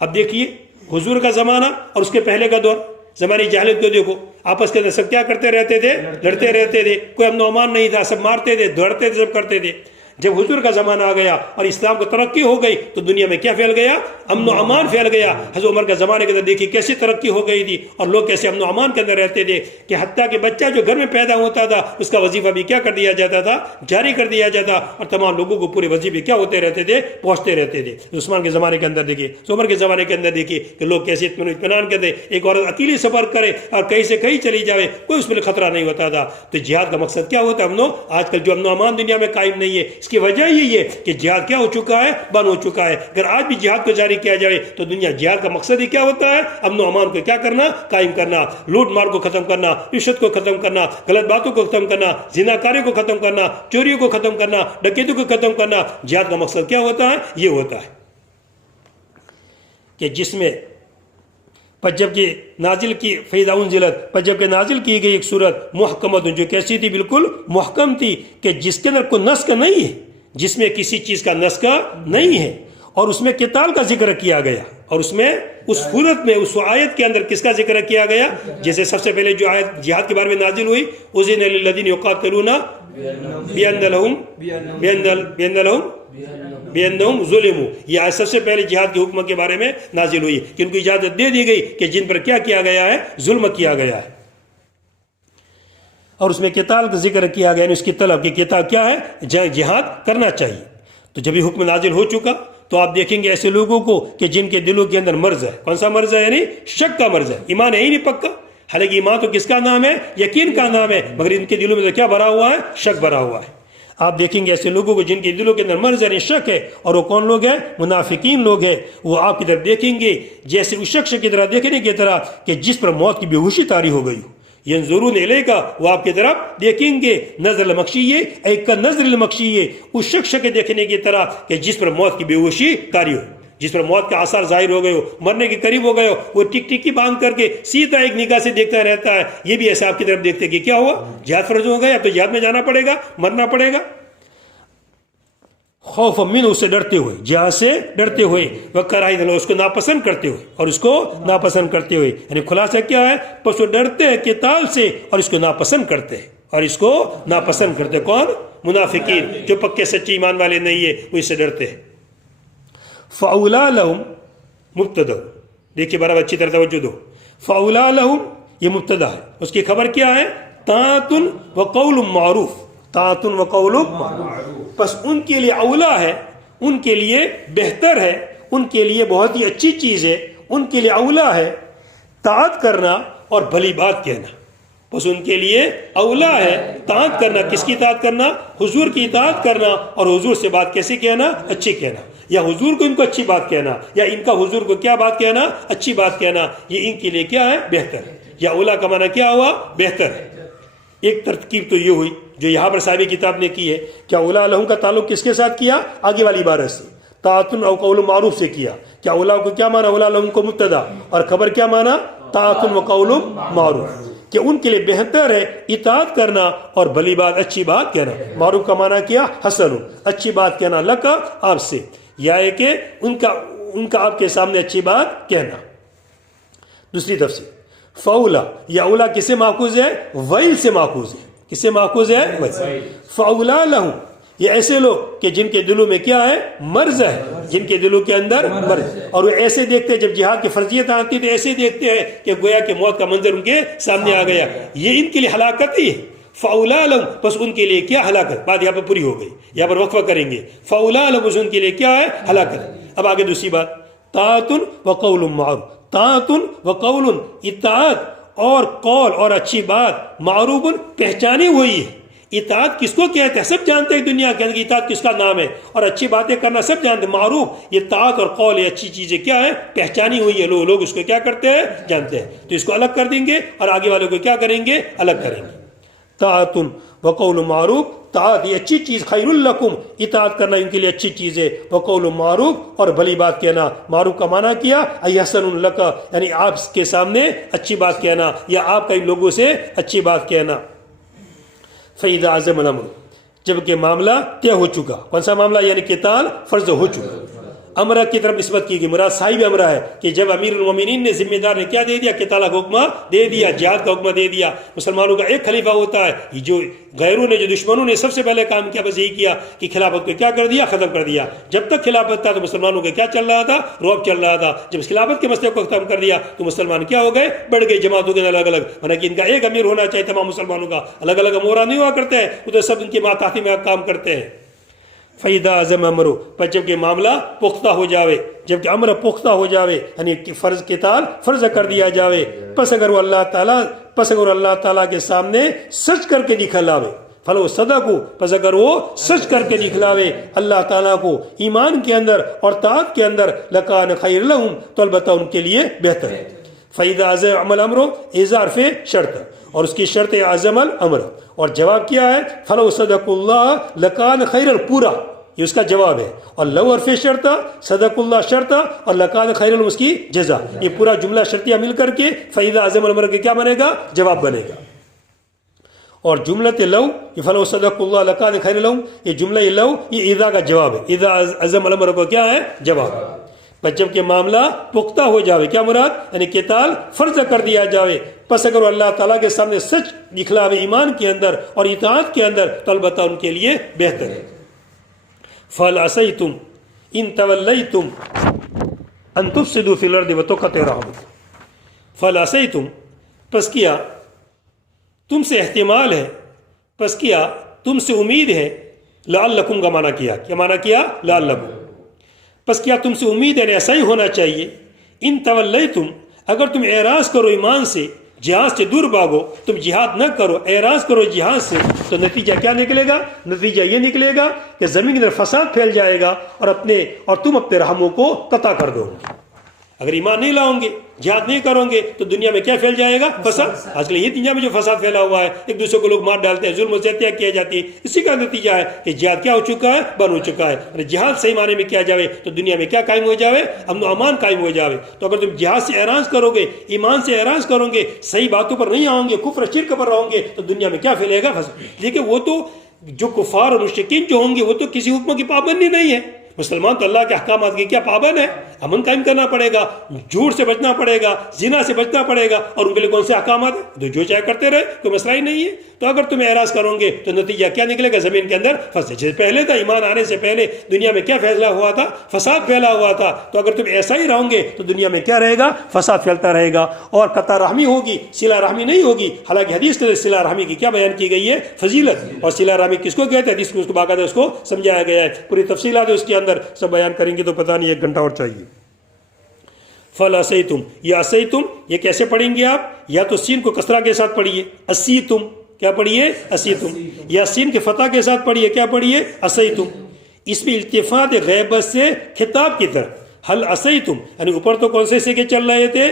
اب دیکھیے حضور کا زمانہ اور اس کے پہلے کا دور، زمانی جاہلیت کو دیکھو، آپس کے اندر سب کیا کرتے رہتے تھے؟ لڑتے رہتے تھے، کوئی امن و امان نہیں تھا، سب مارتے تھے، دوڑتے تھے، سب کرتے تھے. جب حضور کا زمانہ آ گیا اور اسلام کو ترقی ہو گئی تو دنیا میں کیا پھیل گیا؟ امن و امان پھیل گیا. حضرت عمر کے زمانے کے اندر دیکھیے کیسی ترقی ہو گئی تھی اور لوگ کیسے امن و امان کے اندر رہتے تھے کہ حتیٰ کہ بچہ جو گھر میں پیدا ہوتا تھا اس کا وظیفہ بھی کیا کر دیا جاتا تھا؟ جاری کر دیا جاتا، اور تمام لوگوں کو پورے وظیفے کیا ہوتے رہتے تھے؟ پہنچتے رہتے تھے. عثمان کے زمانے کے اندر دیکھیے، عمر کے زمانے کے اندر دیکھیے کہ لوگ کیسے اطمینان کرتے، ایک عورت اکیلی سفر کرے اور کہیں سے کہیں چلی جائے کوئی اس میں خطرہ نہیں ہوتا تھا. تو جہاد کا مقصد کیا ہوتا ہے؟ آج کل جو امن و امان دنیا میں قائم نہیں ہے، اس کی وجہ یہی ہے کہ جہاد کیا ہو چکا ہے؟ بند ہو چکا ہے. اگر آج بھی جہاد کو جاری کیا جائے تو دنیا جہاد کا مقصد ہی کیا ہوتا ہے؟ امن و امان کو کیا کرنا؟ قائم کرنا، لوٹ مار کو ختم کرنا، رشوت کو ختم کرنا، غلط باتوں کو ختم کرنا، زناکاری کو ختم کرنا، چوریوں کو ختم کرنا، ڈکیتی کو ختم کرنا. جہاد کا مقصد کیا ہوتا ہے؟ یہ ہوتا ہے کہ جس میں جب کہ نازل کی فَإِذَا أُنزِلَتْ، جب کہ نازل کی گئی ایک صورت محکمۃ، جو کیسی تھی؟ بالکل محکم تھی، کہ جس کے اندر کوئی نسخ نہیں ہے، جس میں کسی چیز کا نسخ نہیں ہے، اور اس میں قتال کا ذکر کیا گیا. اور اس میں اس صورت میں اس آیت کے اندر کس کا ذکر کیا گیا؟ جیسے سب سے پہلے جو آیت جہاد کے بارے میں نازل ہوئی، اذن للذین یقاتلون بأنہم ظلموا، یہ آیت سب سے پہلے جہاد کے حکم کے بارے میں نازل ہوئی کہ ان کو اجازت دے دی گئی کہ جن پر کیا کیا گیا ہے؟ ظلم کیا گیا ہے. اور اس میں قتال کا ذکر کیا گیا، اس کی طلب کہ قتال کیا ہے؟ جہاد کرنا چاہیے. تو جب یہ حکم نازل ہو چکا تو آپ دیکھیں گے ایسے لوگوں کو کہ جن کے دلوں کے اندر مرض ہے. کون سا مرض ہے؟ یعنی شک کا مرض ہے، ایمان ہے ہی نہیں پکا. حالانکہ ایمان تو کس کا نام ہے؟ یقین کا نام ہے، مگر ان کے دلوں میں تو کیا بھرا ہوا ہے؟ شک بھرا ہوا ہے. آپ دیکھیں گے ایسے لوگوں کو جن کے دلوں کے اندر مرض ہے، شک ہے، اور وہ کون لوگ ہیں؟ منافقین لوگ ہیں. وہ آپ کی طرف دیکھیں گے جیسے اس شخص کی طرح دیکھنے کی طرح کہ جس پر موت کی بے ہوشی طاری ہو گئی ہو. ینظرون الیکا، وہ آپ کی طرف دیکھیں گے نظر المغشیہ، ایک کا نظر المغشیہ، اس شخص کے دیکھنے کی طرح کہ جس پر موت کی بے ہوشی طاری ہو، جس پر موت کا آثار ظاہر ہو گئے ہو، مرنے کے قریب ہو گئے ہو. وہ ٹک ٹکی باندھ کر کے سیدھا ایک نگاہ سے دیکھتا رہتا ہے. یہ بھی ایسا آپ کی طرف دیکھتے کہ کیا ہوا؟ جہاد فرض ہو گیا، اب تو جہاد میں جانا پڑے گا، مرنا پڑے گا. خوف من، اس سے ڈرتے ہوئے، جہاد سے ڈرتے ہوئے، وکراہیت، اس کو ناپسند کرتے ہوئے، اور اس کو ناپسند کرتے ہوئے. یعنی خلاصہ کیا ہے؟ پس وہ ڈرتے ہیں قتال سے اور اس کو ناپسند کرتے ہیں، اور اس کو ناپسند کرتے. کون؟ منافقین، جو پکے سچے ایمان والے نہیں ہے، وہ اس سے ڈرتے ہیں. فَأَوْلَىٰ لَهُمْ مبتدا، دیکھیے برابر اچھی طرح توجہ دو. فَأَوْلَىٰ لَهُمْ یہ مبتدا ہے، اس کی خبر کیا ہے؟ طاعۃ وقول معروف، طاعۃ وقول معروف. بس ان کے لیے اولا ہے، ان کے لیے بہتر ہے، ان کے لیے بہت ہی اچھی چیز ہے، ان کے لیے اولا ہے طاعت کرنا اور بھلی بات کہنا. بس ان کے لیے اولا ہے طاعت کرنا. کس کی اطاعت کرنا؟ حضور کی اطاعت کرنا، اور حضور سے بات کیسے کہنا؟ اچھی کہنا. یا حضور کو ان کو اچھی بات کہنا، یا ان کا حضور کو کیا بات کہنا؟ اچھی بات کہنا. یہ ان کے لیے کیا ہے؟ بہتر ہے. یا اولا کا معنی کیا ہوا؟ بہتر ہے. ایک ترکیب تو یہ ہوئی جو یہاں پر صاحب کتاب نے کی ہے. کیا اولا لہم کا تعلق کس کے ساتھ کیا؟ آگے والی عبارت سے، طاعت او قول معروف سے کیا. کیا اولا کو کیا مانا؟ اولا لہم کو مبتدا، اور خبر کیا مانا؟ طاعت و قول معروف، کہ ان کے لیے بہتر ہے اطاعت کرنا اور بھلی بات، اچھی بات کہنا. معروف کا مانا کیا؟ حسن، اچھی بات کہنا، لکا، آپ سے، یا ہے کہ ان کا آپ کے سامنے اچھی بات کہنا. دوسری تفسیر فاولا، یا اولا کس سے ماخوذ ہے؟ ویل سے ماخوذ ہے. کس سے ماخوذ ہے؟ ویل. فاولا لہو، یہ ایسے لوگ کہ جن کے دلوں میں کیا ہے؟ مرض ہے، جن کے دلوں کے اندر مرض، اور وہ ایسے دیکھتے ہیں جب جہاد کی فرضیت آتی تو ایسے دیکھتے ہیں کہ گویا کہ موت کا منظر ان کے سامنے آ گیا. یہ ان کے لیے ہلاکت ہی ہے. فَأُولَٰئِكَ لَهُمْ، بس ان کے لیے کیا ہلاکت. بات یہاں پر پوری ہو گئی، یہاں پر وقفہ کریں گے. فَأُولَٰئِكَ لَهُمْ، بس ان کے لیے کیا ہے؟ ہلاکت. اب آگے دوسری بات، طاعۃ وقول معروف. طاعۃ وقول، اطاعت اور قول اور اچھی بات، معروف پہچانی ہوئی ہے. اطاعت کس کو کہتے ہیں؟ سب جانتے ہیں دنیا کے اندر اطاعت کس کا نام ہے، اور اچھی باتیں کرنا سب جانتے ہیں. معروف یہ طاعت اور قول، یہ اچھی چیزیں کیا ہے؟ پہچانی ہوئی ہے. لوگ اس کو کیا کرتے ہیں؟ جانتے ہیں. تو اس کو الگ کر دیں گے اور آگے والوں کو کیا کریں گے؟ الگ کریں گے. طاعت وقول معروف، طاعت یہ اچھی چیز، خیر لکم اطاعت کرنا ان کے لیے اچھی چیز ہے. وقول معروف اور بھلی بات کہنا. معروف کا معنی کیا؟ احسن لک، یعنی آپ کے سامنے اچھی بات کہنا یا آپ کا ان لوگوں سے اچھی بات کہنا. فَإِذَا عَزَمَ الْأَمْرُ، جبکہ معاملہ طے ہو چکا. کون سا معاملہ؟ یعنی قتال فرض ہو چکا. امرہ کی طرف نسبت کی گئی، مراد صاحب امرہ ہے کہ جب امیر المومنین نے ذمہ دار نے کیا دے دیا؟ قتال کا حکم دے دیا، جہاد کا حکم دے دیا. مسلمانوں کا ایک خلیفہ ہوتا ہے. جو غیروں نے، جو دشمنوں نے سب سے پہلے کام کیا بس یہی کیا کہ خلافت کو کیا کر دیا؟ ختم کر دیا. جب تک خلافت تھا تو مسلمانوں کا کیا چل رہا تھا؟ رعب چل رہا تھا. جب خلافت کے مسئلے کو ختم کر دیا تو مسلمان کیا ہو گئے؟ بڑھ گئے جماعتوں کے الگ الگ. مطلب کہ ان کا ایک امیر ہونا چاہیے تمام مسلمانوں کا، الگ الگ امورا نہیں ہوا کرتے ہیں، وہ تو سب ان کے ماتحتی میں کام کرتے ہیں. فَإِذَا عَزَمَ الْأَمْرُ، پر جب کہ معاملہ پختہ ہو جاوے، جب کہ امر پختہ ہو جاوے، یعنی فرض قتال فرض کر دیا جاوے، پس اگر وہ اللہ تعالیٰ کے سامنے سچ کر کے دکھلاوے، فلو صدقوا، پس اگر وہ سچ کر کے دکھلاوے اللہ تعالیٰ کو ایمان کے اندر اور طاعت کے اندر، لکان خیر لہم، تو البتہ ان کے لیے بہتر ہے. فَإِذَا عَزَمَ الْأَمْرُ، اظہار فے شرط، اور اس کی شرط عزم الامر، اور جواب کیا ہے؟ فلو صدق اللہ لکان خیر، پورا یہ اس کا جواب ہے. اور لو حرف شرط، صدق اللہ شرط، اور لکان خیر اس کی جزا. یہ پورا جملہ شرطیہ مل کر کے فَإِذَا عَزَمَ الْأَمْرُ کے کیا بنے گا؟ جواب بنے گا. اور جملت لو، یہ فلو صدق اللہ لکان خیر لہم، یہ جملہ لو یہ اذا کا جواب ہے. اذا عزم الامر کو کیا ہے؟ جواب. بس جب کہ معاملہ پختہ ہو جاوے، کیا مراد؟ یعنی قتال فرض کر دیا جاوے، پس اگر اللہ تعالیٰ کے سامنے سچ دکھلاوے ایمان کے اندر اور اطاعت کے اندر، تو البتہ ان کے لیے بہتر ہے. فَهَلْ عَصَيْتُمْ إِن تَوَلَّيْتُمْ أَن تُفْسِدُوا فِي الْأَرْضِ وَتُقَطِّعُوا أَرْحَامَكُمْ. فَهَلْ عَصَيْتُمْ، پس کیا تم سے احتمال ہے، پس کیا تم سے امید ہے. لعلکم کا معنی کیا، کیا معنی کیا؟ لعلکم، پس کیا تم سے امید ہے، ایسا ہی ہونا چاہیے. ان تولیتم، اگر تم اعراض کرو ایمان سے، جہاد سے دور بھاگو، تم جہاد نہ کرو، اعراض کرو جہاد سے، تو نتیجہ کیا نکلے گا؟ نتیجہ یہ نکلے گا کہ زمین کے اندر فساد پھیل جائے گا، اور تم اپنے رحموں کو قطع کر دو گے. اگر ایمان نہیں لاؤ گے، جہاد نہیں کرو گے، تو دنیا میں کیا پھیل جائے گا؟ فساد. آج کل یہ دنیا میں جو فساد پھیلا ہوا ہے، ایک دوسرے کو لوگ مار ڈالتے ہیں، ظلم و زیادتیاں کیا جاتی ہے، اسی کا نتیجہ ہے کہ جہاد کیا ہو چکا ہے؟ بند ہو چکا ہے. اور جہاد صحیح معنی میں کیا جاوے تو دنیا میں کیا قائم ہو جاوے؟ امن و امان قائم ہو جاوے. تو اگر تم جہاد سے اعراض کرو گے، ایمان سے اعراض کرو گے، صحیح باتوں پر نہیں آؤ گے، کفر شرک پر رہو گے، تو دنیا میں کیا پھیلے گا؟ فساد. لیکن وہ تو جو کفار اور مشرکین جو ہوں گے، وہ تو کسی حکم کی پابندی نہیں ہے. مسلمان تو اللہ کے احکامات کی کیا پابند ہے؟ امن قائم کرنا پڑے گا، جھوٹ سے بچنا پڑے گا، زنا سے بچنا پڑے گا، اور ان کے لیے کون سے احکامات ہیں؟ تو جو چاہے کرتے رہے، کوئی مسئلہ ہی نہیں ہے. تو اگر تم اعراض کرو گے تو نتیجہ کیا نکلے گا؟ زمین کے اندر فساد. جیسے پہلے تھا، ایمان آنے سے پہلے دنیا میں کیا فیصلہ ہوا تھا؟ فساد پھیلا ہوا تھا. تو اگر تم ایسا ہی رہو گے تو دنیا میں کیا رہے گا؟ فساد پھیلتا رہے گا، اور قطع رحمی ہوگی، صلہ رحمی نہیں ہوگی. حالانکہ حدیث کے صلہ رحمی کی کیا بیان کی گئی ہے؟ فضیلت. اور صلہ رحمی کس کو کہتے ہیں؟ حدیث میں اس کو باقاعدہ اس کو سمجھایا گیا ہے. پوری تفصیلات اس کے اندر سب بیان کریں گے تو پتہ نہیں 1 گھنٹہ اور چاہیے. فَلَا عَصَيْتُمْ، یہ عَصَيْتُمْ یہ کیسے پڑھیں گے آپ؟ یا تو سین کو کسرہ کے ساتھ پڑھیے، عَصِيتُمْ، کیا پڑھیے؟ عَصِيتُمْ. یا سین کے فتح کے ساتھ پڑھیے، کیا پڑھیے؟ عَصَيْتُمْ. اس میں التفات غیبت سے خطاب کی طرف. حل عصیتم، یعنی اوپر تو کون سے سیکے چل رہے تھے؟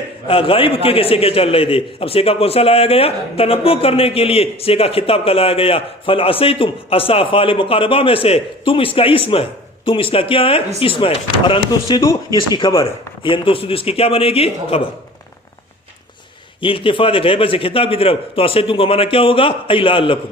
غائب کے سیکے چل رہے تھے. اب سیکا کون سا لایا گیا؟ تنبؤ کرنے کے لیے سیکا خطاب کا لایا گیا. فل عصیتم، عصا فعل مقاربہ میں سے، تم اس کا اسم ہے، تم اس کا کیا ہے؟ اسم ہے. اور انتفسدو یہ اس کی خبر ہے. یہ انتفسدو اس کی کیا بنے گی؟ خبر. یہ التفات غیبت سے خطاب کی طرف. تو عصیتم کا معنی کیا ہوگا؟ ای لعلکم،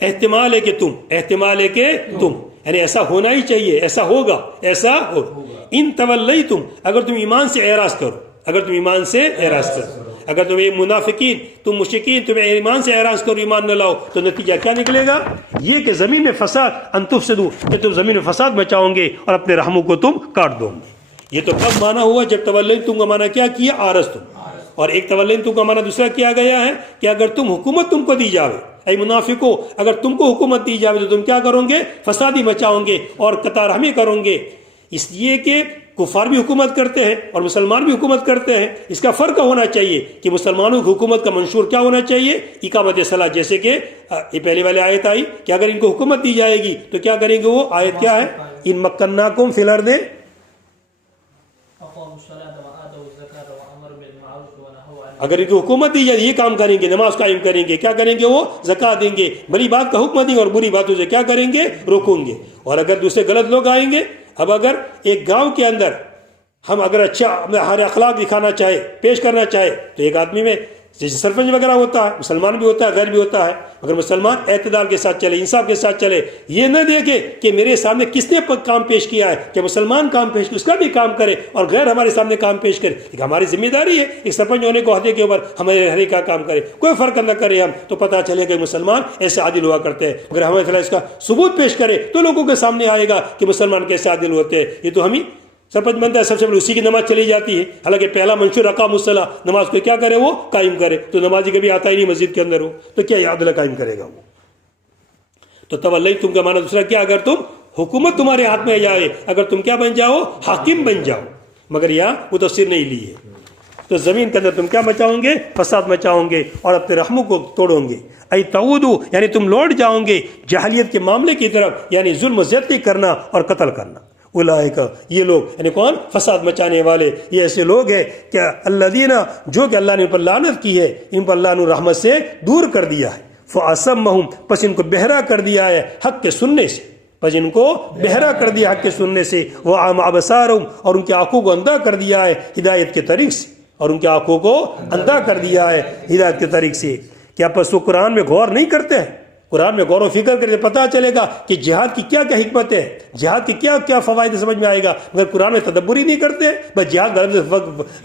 احتمال ہے کہ تم، احتمال ہے کہ تم، یعنی ایسا ہونا ہی چاہیے، ایسا ہوگا، ایسا ہوگا. ان تولیتم، اگر تم ایمان سے اعراض کرو، اگر تم ایمان سے اعراض کرو، اگر تم یہ منافقین، تم مشرکین، تمہیں ایمان سے اعراض کرو، ایمان نہ لاؤ، تو نتیجہ کیا نکلے گا؟ یہ کہ زمین میں فساد، ان تفسدوا، کہ تم زمین میں فساد مچاؤ گے اور اپنے رحموں کو تم کاٹ دو گے۔ یہ تو کب مانا ہوا؟ جب تولیتم کا مانا کیا کیا؟ آرزتم۔ اور ایک تولیتم کا مانا دوسرا کیا گیا ہے کہ اگر تم حکومت تم کو دی جاوے، اے منافقو، اگر تم کو حکومت دی جاوے تو تم کیا کرو گے؟ فسادی مچاؤ گے اور قطع رحمی کرو گے۔ اس لیے کہ کفار بھی حکومت کرتے ہیں اور مسلمان بھی حکومت کرتے ہیں۔ اس کا فرق ہونا چاہیے کہ مسلمانوں کی حکومت کا منشور کیا ہونا چاہیے؟ اقامت صلاۃ، جیسے کہ یہ پہلے والے آیت آئی کہ اگر ان کو حکومت دی جائے گی تو کیا کریں گے؟ وہ آیت کیا ہے؟ ان مکناکم فی الارض، اگر ان کی حکومت دی جائے یہ کام کریں گے، نماز قائم کریں گے، کیا کریں گے؟ وہ زکوٰۃ دیں گے، بڑی بات کا حکم دیں گے اور بری باتوں سے کیا کریں گے؟ روکیں گے۔ اور اگر دوسرے غلط لوگ آئیں گے، اب اگر ایک گاؤں کے اندر ہم اگر اچھا ہمارے اخلاق دکھانا چاہے، پیش کرنا چاہے، تو ایک آدمی میں جیسے سرپنچ وغیرہ ہوتا ہے، مسلمان بھی ہوتا ہے، غیر بھی ہوتا ہے، اگر مسلمان اعتدال کے ساتھ چلے، انصاف کے ساتھ چلے، یہ نہ دیکھے کہ میرے سامنے کس نے کام پیش کیا ہے، کہ مسلمان کام پیش کیا اس کا بھی کام کرے اور غیر ہمارے سامنے کام پیش کرے، ایک ہماری ذمہ داری ہے ایک سرپنچ ہونے کو عہدے کے اوپر ہمارے ہر ایک کا کام کرے، کوئی فرق نہ کرے ہم، تو پتہ چلے کہ مسلمان ایسے عادل ہوا کرتے ہیں۔ اگر ہمیں فلاں اس کا ثبوت پیش کرے تو لوگوں کے سامنے آئے گا کہ مسلمان کیسے عادل ہوتے ہیں۔ یہ تو ہم ہی سرپنچ بنتا ہے، سب سے پہلے اسی کی نماز چلی جاتی ہے، حالانکہ پہلا منشور اقام الصلاۃ، نماز کو کیا کرے؟ وہ قائم کرے۔ تو نمازی کبھی آتا ہی نہیں مسجد کے اندر ہو تو کیا عدل قائم کرے گا وہ؟ تو تولیتم کا معنی دوسرا کیا؟ اگر تم حکومت تمہارے ہاتھ میں جائے، اگر تم کیا بن جاؤ؟ حاکم بن جاؤ۔ مگر یہاں وہ تفسیر نہیں لی ہے۔ تو زمین کے اندر تم کیا مچاؤ گے؟ فساد مچاؤ گے اور اپنے رحموں کو توڑو گے۔ ای تعودو، یعنی تم لوٹ جاؤ گے جاہلیت کے معاملے کی طرف، یعنی ظلم و زیادتی کرنا اور قتل کرنا۔ اولئک، یہ لوگ یعنی کون؟ فساد مچانے والے، یہ ایسے لوگ ہیں کہ الذین، جو کہ اللہ نے ان پر لعنت کی ہے، ان پر اللہ نے رحمت سے دور کر دیا ہے۔ فاصمہم، پس ان کو بہرا کر دیا ہے حق کے سننے سے، پس ان کو بہرا کر دیا حق کے سننے سے۔ وَأَعْمَى أَبْصَارَهُمْ، اور ان کی آنکھوں کو اندھا کر دیا ہے ہدایت کے طریق سے، اور ان کی آنکھوں کو اندھا کر دیا ہے ہدایت کے طریق سے۔ کیا پس وہ قرآن میں غور نہیں کرتے ہیں؟ قرآن میں غور و فکر کرتے پتہ چلے گا کہ جہاد کی کیا کیا حکمت ہے، جہاد کی کیا کیا فوائد سمجھ میں آئے گا، مگر قرآن میں تدبر ہی نہیں کرتے، بس جہاد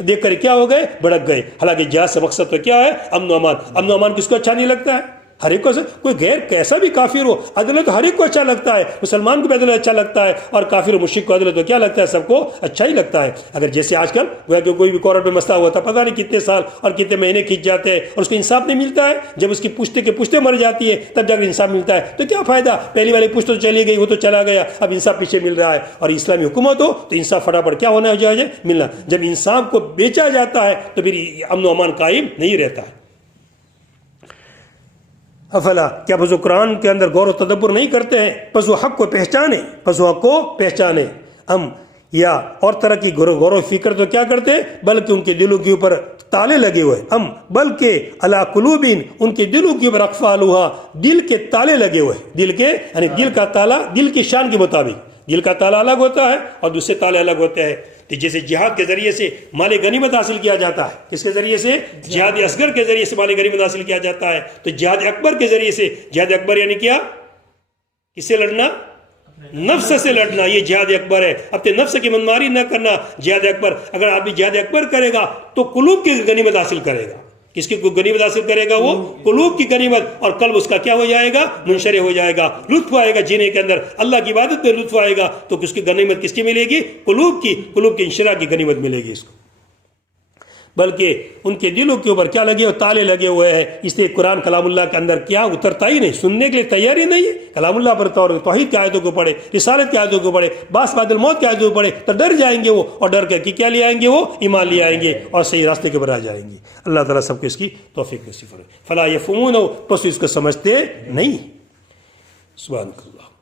دیکھ کر کیا ہو گئے؟ بھڑک گئے۔ حالانکہ جہاد سے مقصد تو کیا ہے؟ امن و امان۔ امن و امان کس کو اچھا نہیں لگتا ہے؟ ہر ایک کو، کوئی غیر کیسا بھی کافر ہو، عدل تو ہر ایک کو اچھا لگتا ہے، مسلمان کو بھی عدل اچھا لگتا ہے اور کافر و مشرک کو عدل تو کیا لگتا ہے؟ سب کو اچھا ہی لگتا ہے۔ اگر جیسے آج کل گویا کہ کوئی بھی کورٹ میں مسئلہ ہوا تھا، پتہ نہیں کتنے سال اور کتنے مہینے کھنچ جاتے ہیں اور اس کو انصاف نہیں ملتا ہے، جب اس کی پشتے کے پشتے مر جاتی ہے تب جا کر انصاف ملتا ہے، تو کیا فائدہ؟ پہلی والی پشت تو چلی گئی، وہ تو چلا گیا، اب انصاف پیچھے مل رہا ہے۔ اور اسلامی حکومت ہو تو انصاف فٹافٹ کیا ہونا چاہیے؟ ملنا۔ جب انصاف کو بیچا جاتا ہے تو پھر امن و امان قائم نہیں رہتا ہے۔ افلا، کیا بس وہ قرآن کے اندر غور و تدبر نہیں کرتے ہیں؟ بس وہ حق کو پہچانے، بس وہ حق کو پہچانے۔ ہم یا اور طرح کی غور و فکر تو کیا کرتے ہیں؟ بلکہ ان کے دلوں کے اوپر تالے لگے ہوئے، ہم بلکہ علی قلوبین، ان کے دلوں کے اوپر اقفالھا، دل کے تالے لگے ہوئے، دل کے یعنی دل کا تالا دل کی شان کے مطابق، دل کا تالا الگ ہوتا ہے اور دوسرے تالے الگ ہوتے ہیں۔ تو جیسے جہاد کے ذریعے سے مال غنیمت حاصل کیا جاتا ہے، کس کے ذریعے سے؟ جہاد اصغر کے ذریعے سے مال غنیمت حاصل کیا جاتا ہے، تو جہاد اکبر کے ذریعے سے، جہاد اکبر یعنی کیا؟ کس سے لڑنا؟ نفس سے لڑنا، یہ جہاد اکبر ہے۔ اپنے نفس کی منماری نہ کرنا، جہاد اکبر۔ اگر آدمی جہاد اکبر کرے گا تو قلوب کی غنیمت حاصل کرے گا۔ کس کی غنیمت حاصل کرے گا؟ وہ قلوب کی غنیمت، اور قلب اس کا کیا ہو جائے گا؟ منشرح ہو جائے گا، لطف آئے گا جینے کے اندر، اللہ کی عبادت میں لطف آئے گا، تو اس کی غنیمت کس کی ملے گی؟ قلوب کی، قلوب کی انشراح کی غنیمت ملے گی اس کو۔ بلکہ ان کے دلوں کے اوپر کیا لگے ہوئے؟ تالے لگے ہوئے ہیں۔ اس لیے قرآن کلام اللہ کے اندر کیا اترتا ہی نہیں، سننے کے لیے تیار ہی نہیں ہے۔ کلام اللہ پر توحید کی آیتوں کو پڑھے، رسالت کی آیتوں کو پڑھے، باس بعد الموت کی آیتوں کو پڑھے تو ڈر جائیں گے وہ، اور ڈر کر کے کیا لے آئیں گے؟ وہ ایمان لے آئیں گے اور صحیح راستے کے اوپر آ جائیں گے۔ اللہ تعالیٰ سب کو اس کی توفیق نصیب فرمائے۔ فلا یفہمون، پس اس کو سمجھتے نہیں۔ سبحان اللہ۔